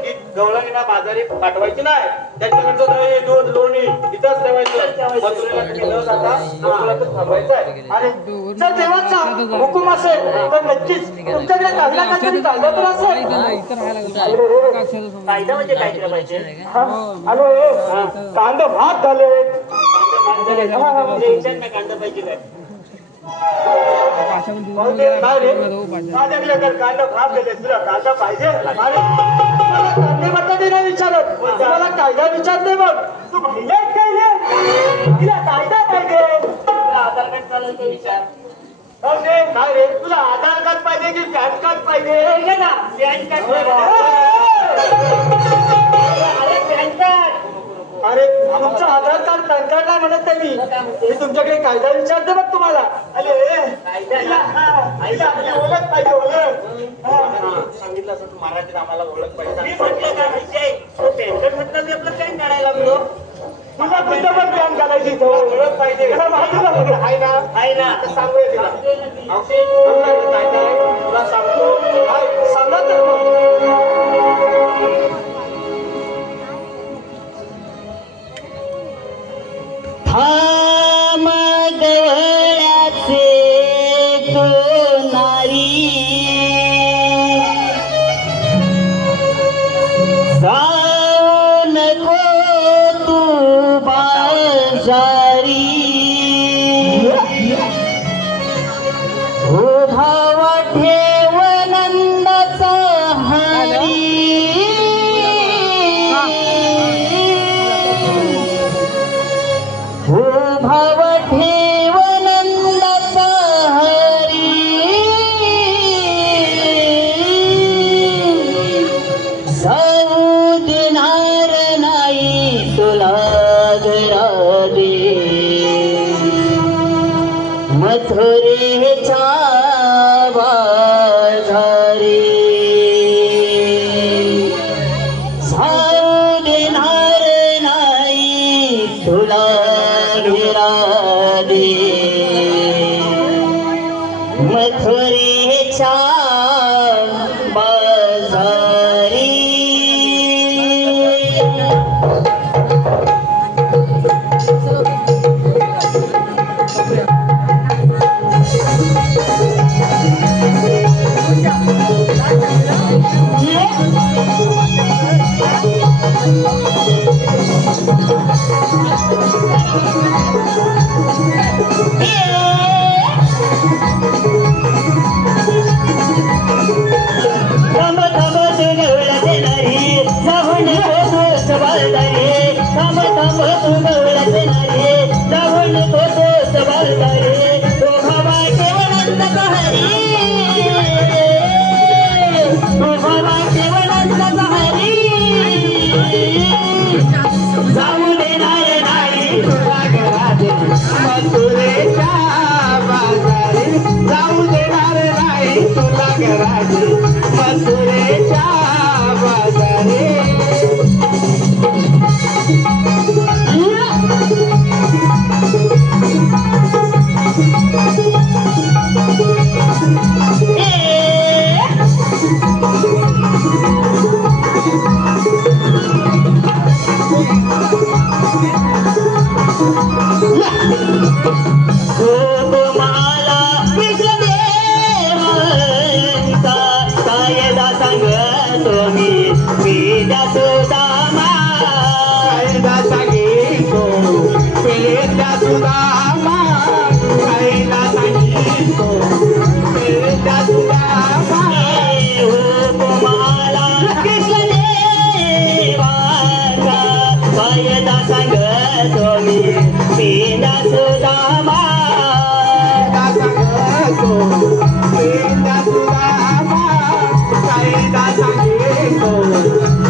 की गवळणीला बाजारी पाठवायची नाही. त्यांच्याकडचं दही दूध लोणी इथंच ठेवायचं. मथुरेला न जाता गोकुळातच थांबायचं आहे. अरे जर देवाचा हुकूम असेल तर नक्कीच तुमच्याकडे कागदा काहीतरी कायदा तर असेल. कायदा म्हणजे काय केलं पाहिजे? अरे कांदा भात झाले. कांदा पाहिजे काय? काय रे माझ्याकडे तर कांदा भात दिले तुला कांदा पाहिजे? अरे मला कांदे बटाटे नाही विचारत, तुम्हाला कायदा विचारते. बघ तू भैया काय हे? तिला कायदा पाहिजे. आधार कार्ड चालेल ते विचार. काय रे तुला आधार कार्ड पाहिजे की पॅन कार्ड पाहिजे? ना पॅन कार्ड. अरे पॅन कार्ड. अरे तुमचं आधार कार्ड पॅन कार्ड नाही म्हणत नाही मी तुमच्याकडे कायदा विचारते बघ तुम्हाला. अरे आईला आपली ओळख पाहिजे. ओळख सांगितलं असं तू मराठीत आम्हाला ओळख पाहिजे. मी म्हटलं काय माहितीये तो पॅन कार्ड म्हटलं मी आपलं पॅन काढायला लागलो. तुला तुझं पण पॅन काढायची ओळख पाहिजे. आहे ना आहे ना आता सांगूया तिला. तुला सांगतो सांगा तर मग. मथुरेच्या बाजारी जाऊ देणार नाही तुला घरादे. मथुरेच्या बाजारी थांब थांब घराची मथुरेच्या बाजारी गोपमाला कृष्णदेवांचा कायदा सांगतो मी पेद्या सुदामा कायदा सांगितो पेद्या सुदामा कायदा सांगितो पेद्या सुदामा गोपमाला कृष्णदेवांचा कायदा सांगतो मी पेद्या सुदामा पेद्या सुदामा कायदा सांगितो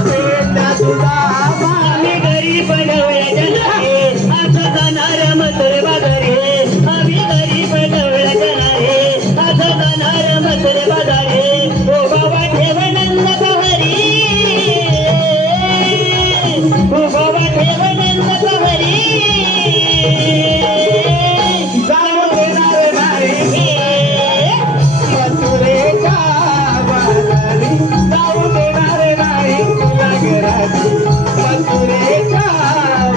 पेद्या सुदामा आम्ही गरीब ढवळ्याच्या नारे असं जाणार मथुरे बाजारे आम्ही गरीब ढवळ्याच्या नारे असं जाणार मथुरे बाजारे ओ बाबा ठेव नंद हरी ओ बाबा ठेव नंद हरी जाऊ देणार नाही मथुरेच्या बाजारी जाऊ देणार नाही तुला घराची मथुरेच्या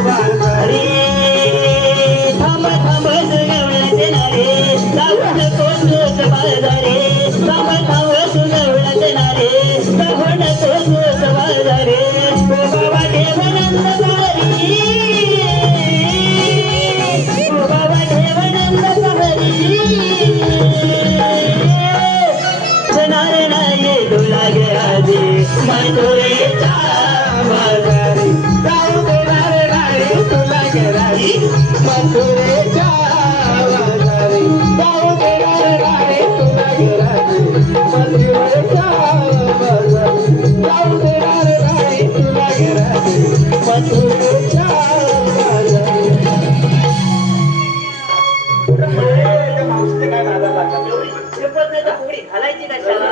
बाजारी थांब थांब सुनवण्याचे नारे जाऊ नको तोच बाजारे थांब थांब सुनवण्याचे नारे जाऊ नको तोच बाजारे ओ बाबा देवानंद हरी ओ बाबा देवानंद हरी नारे नाही तुला घराची मथुरेच्या बाजारी जाऊ देणार नाही तुला घराची मथुरेच्या बाजारी जाऊ देणार नाही तुला घराची मथुरेच्या बाजारी जाऊ देणार नाही तुला घराची मथुरेच्या बाजारी मावशीचे काय नादा लागतात शपथ नाही तर फुगडी घालायची कशाला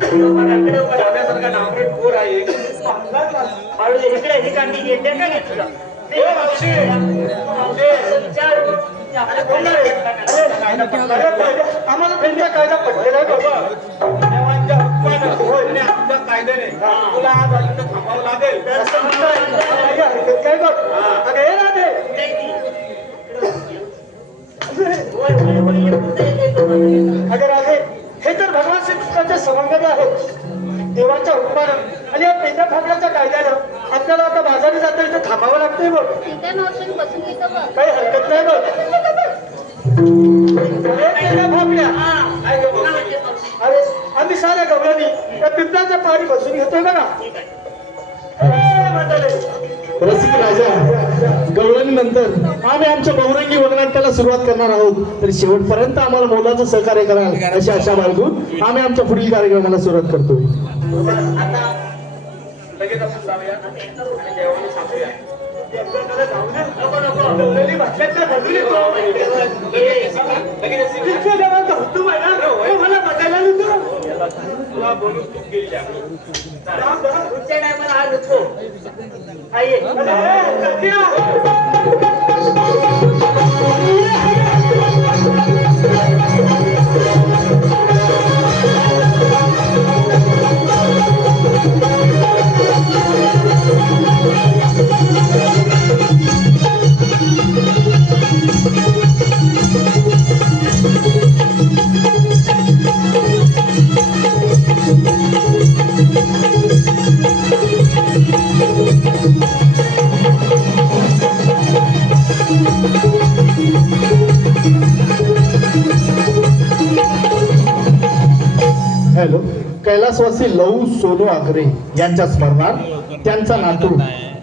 जाण्यासारखा नामरेट पोर आहे हळू इकडे ही कांडी घेते का घेतलं आम्हाला त्यांचा कायदा पडलेला आहे बाबा देवांच्या हुकमानं होय आणि आमच्या कायद्याने तुला आज आलं थांबावं लागेल काय बघ अगं हे राधे अगं राधे हे तर भगवान श्रीकृष्णाचे सवंगती आहेत देवाच्या हुकमानं आणि या पेंड्या फाकड्याच्या कायद्यानं आपल्याला आता बाजारी जाता इथे थांबावं लागतंय बघ ठीक आहे मावशी बसून घेतो बघ काही हरकत नाही बघ पेंड्या फाकड्या काय गं बघ? अरे आम्ही साऱ्या गवळणी त्या पिंपळाच्या पारी बसून घेतोय बघा रसिक राजा गवळणीनंतर आम्ही आमच्या बहुरंगी वगनाट्याला सुरुवात करणार आहोत तरी शेवटपर्यंत आम्हाला मोलाचं सहकार्य कराल अशी आशा बाळगून आम्ही आमच्या पुढील कार्यक्रमाला सुरुवात करतोय आता लगेच आपण जाऊया आणि देवाला सांगूया देवगणाला जाऊ नये. गवळणी भाकऱ्याच्या बाजूने जाऊ. लगेच इतक्या देवाचा हुतूम आहे ना, तो मला बघायला नव्हतं. तुला बोलून चूक केली आहे. पुढच्या टायमाला आज उठो आई हॅलो कैलासवासी लहू सोनू आगरे यांच्या स्मरणार्थ त्यांचा नातू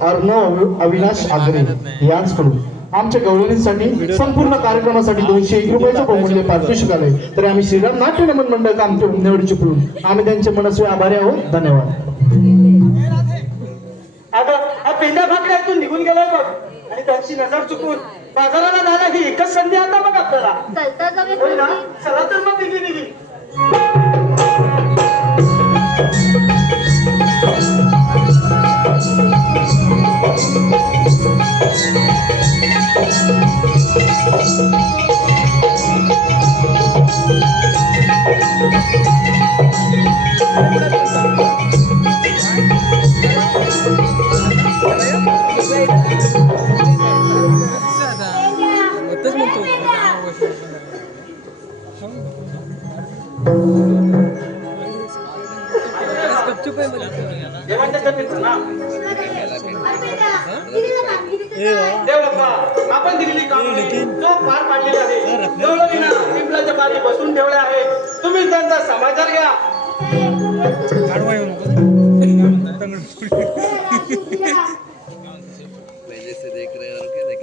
अर्णव अविनाश आगरे यांच्याकडून आमच्या गवळणीसाठी संपूर्ण कार्यक्रमासाठी 201 रुपयाचं बहुमूल्य पारितोषिक आले तर आम्ही श्रीराम नाट्य नमन मंडळ आमच्या निवडी चिपळून आम्ही त्यांचे मनस्वी आभारी आहोत. धन्यवाद. अगं हा पेंड्या भाकऱ्या इथून निघून गेलाय बघ आणि त्यांची नजर चुकून बाजाराला जायला ही एकच संधी आता बघ आपल्याला चलता जाऊया होय ना खाली. चला तर मग निघी देवाच्या चरणी प्रणाम. देव बाप्पा, आपण दिलेली कामगिरी जो पार पाडलेली आहे, देवळाविना पिंपळाच्या पारी बसून ठेवले आहे. तुम्ही त्यांचा समाचार घ्या.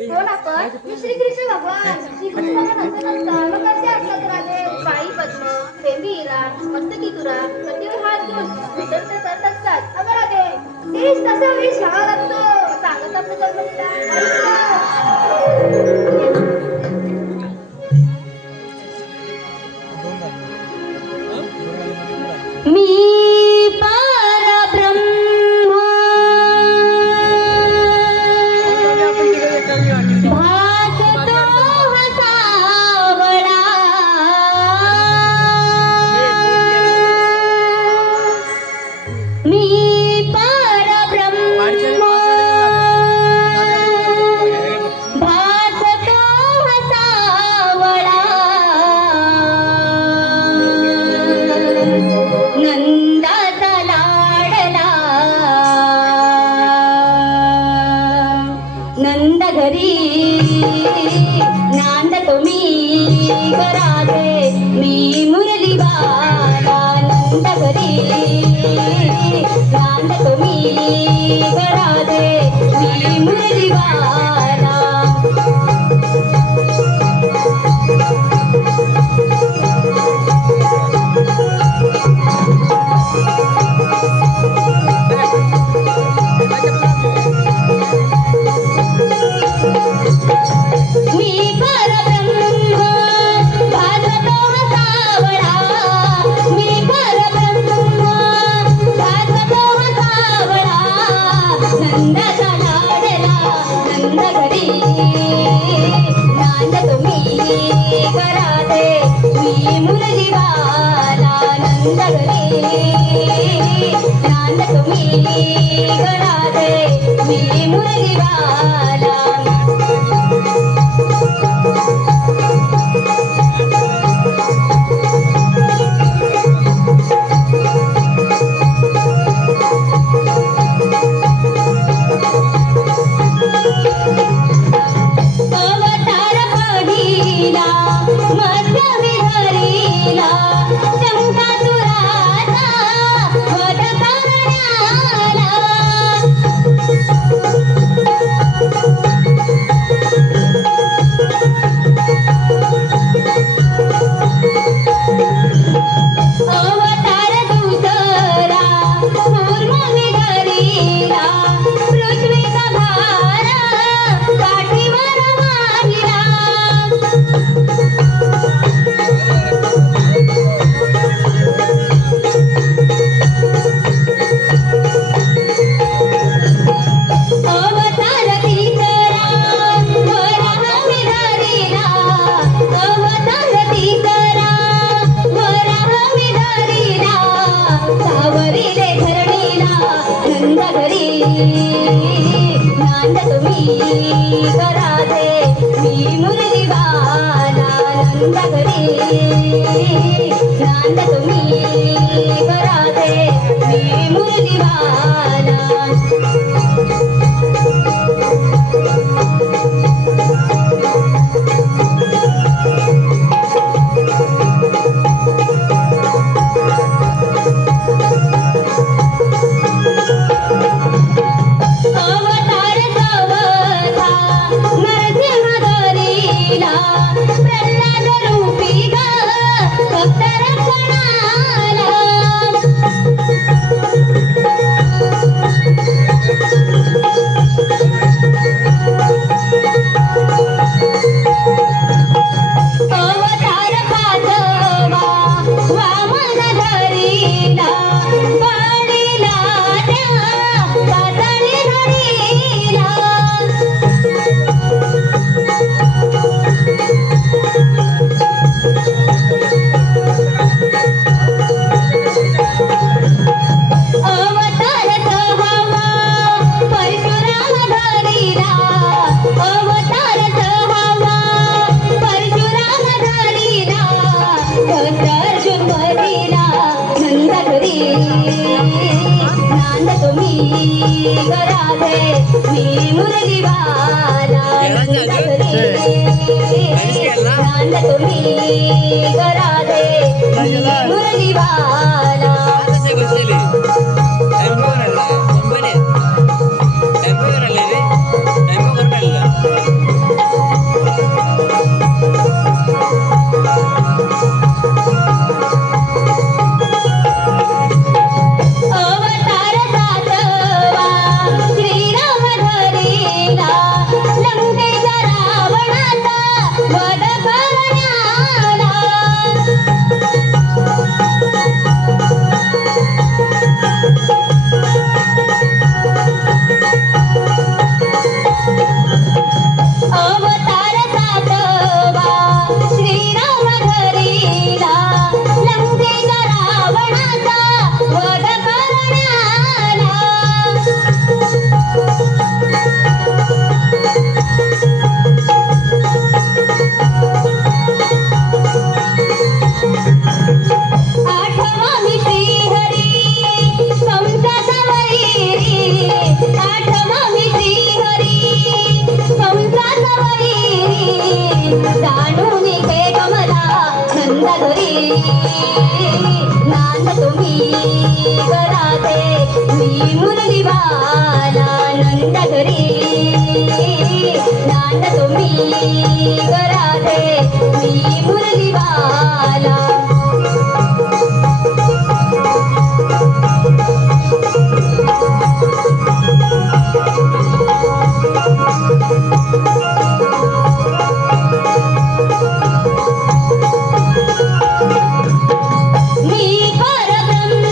कोण आपण? मी श्रीकृष्ण भगवान. श्रीकृष्ण भगवान असं नसतं. मग कसे असतात राधे? पायी पद्म, प्रेमी हिरा, मस्तकी तुरा, कटीवर हात घेऊन वितरण करत असतात. अगं राधे, तेच तसा वेश घ्यावा लागतो. सांगत आपलं जन्मलीला. मी परब्रह्म भासतो हसावळा मी परब्रह्म भासतो हसावळा नंदाचा लाडला नंद घरी नांदतो मी राधे मी मुरली बाला नंद घरी नांदतो मी राधे मी मुरली बाला मी परब्रह्म भासतो हसावळा मी परब्रह्म भासतो हसावळा नंदाचा लाडला नंद घरी नांदतो मी राधे मी मुरली बाला नंद घरी नांदतो मी राधे मी मुरली बाला अवतार पहिला मध्य विहरीला शंकासुराचा वध करण्याला अवतार दुसरा पूर्ण विहरीला पृथ्वीचा भार पाठीवर वाहिला अवतार तिसरा वराह विहरीला अवतार तिसरा वराह विहरीला सावरीले धरणीला नंद घरी नांदतो मी राधे मी मुरली बाला नंद घरी नांदतो मी राधे मी मुरली बाला अवतार सावधा नरसिंह धरीला प्रल्हाद रूपी ग भक्त रक्षणाला गराधे मी मुरली वाला नंदा घरी नांदतो मी गराधे मी मुरली वाला अवतार सातवा श्रीराम धरिला लंकेचा रावणाचा वध करण्याला अवतार सातवा श्रीराम धरिला लंकेचा रावणाचा वध करण्याला आठवा मी श्रीहरी कंसाचा वैरी आठवा मी श्रीहरी कंसाचा वैरी जाणून घे कमला नंदा घरी नांदतो मी गराधे मी मुरली वाला नंदा घरी नांदतो मी गराधे मी मुरली वाला मी परब्रह्म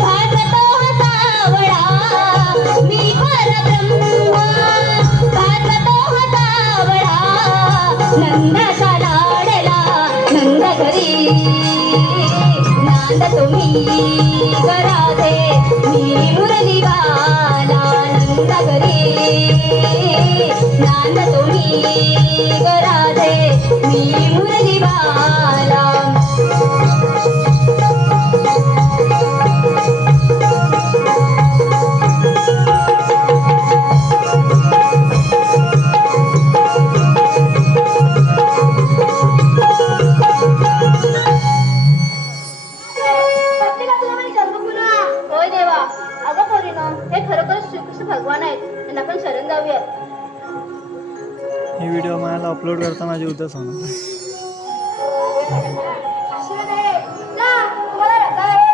भासतो सावळा मी परब्रह्म भासतो सावळा नंदाचा लाडला नंद घरी नांदतो मी गराधे मी मुरली वाला नंद घरी नांदतो मी गराधे मी मुरली वाला होय देवा. अगं पोरीनो, हे खरोखर श्रीकृष्ण भगवान आहेत. त्यांना आपण शरण जाऊया. ही व्हिडिओ मला अपलोड करता माझी उद्याच होणार. आशीर्वाद आहे. जा, तुम्हाला रजा आहे.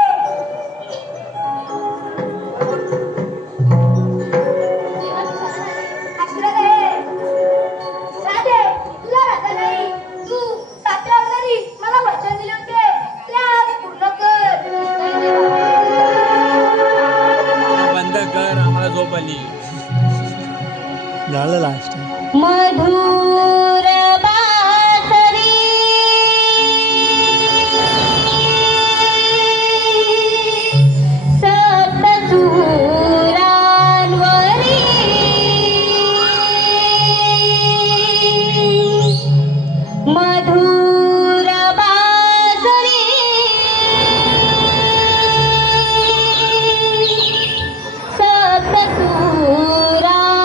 देवाची शरण आहे. आशीर्वाद आहे. राधे, तुला रजा नाही. तू सात्या अवतारी मला वचन दिले होते ते आज पूर्ण कर. जय देवा. बंद कर आम्हाला झोप आली. झालं लास्ट. मधुर बासरी सप्तसुरांवरी मधुर बासरी सप्तसुरांवरी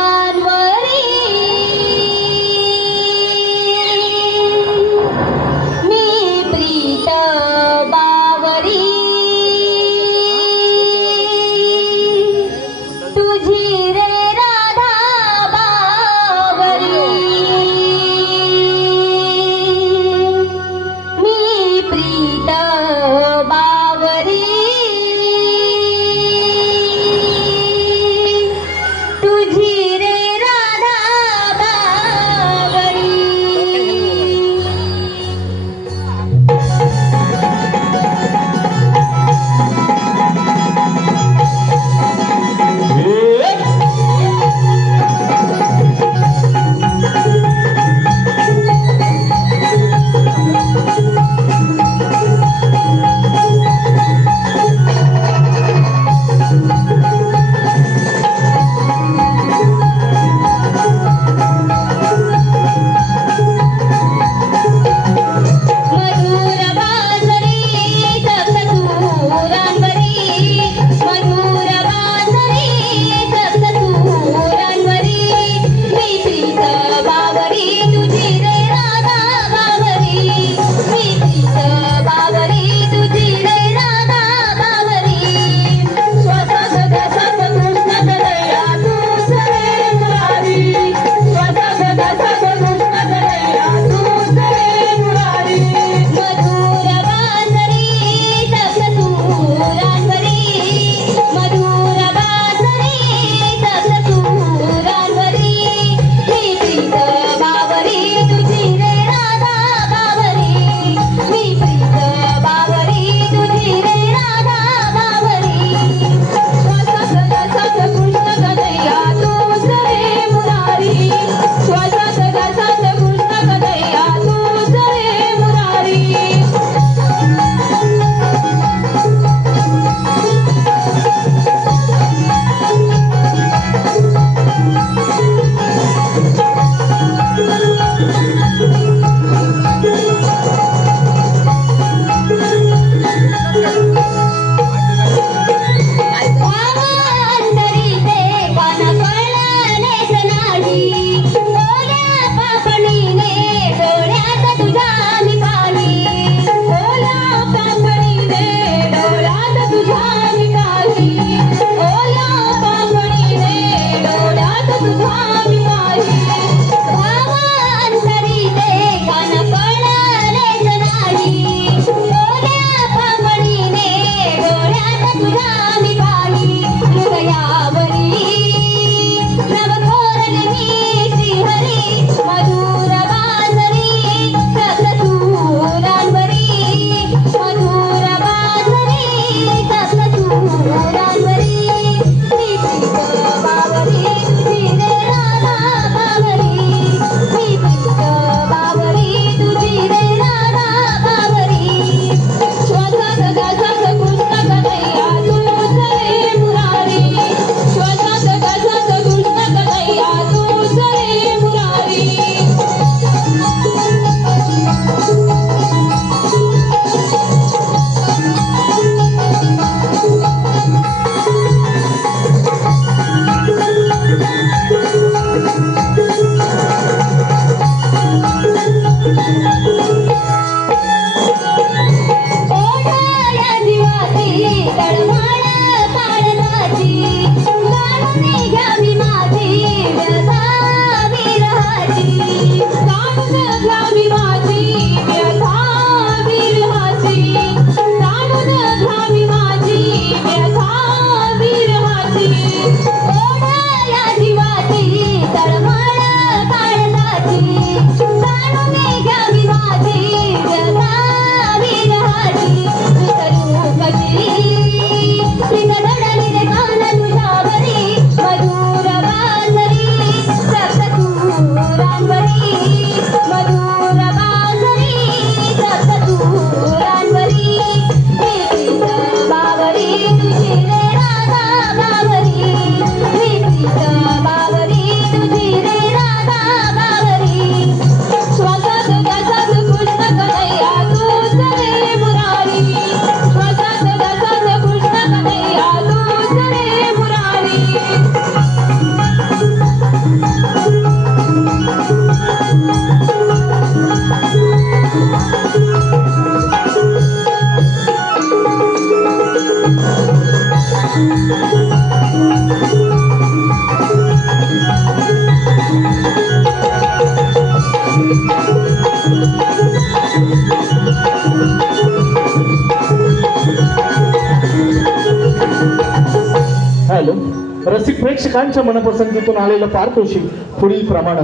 रसिक प्रेक्षकांच्या मनपसंतीतून आलेलं पारितोषिक पुढील प्रमाणे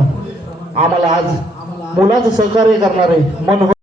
आम्हाला आज मोलाचं सहकार्य करणारे मनोहर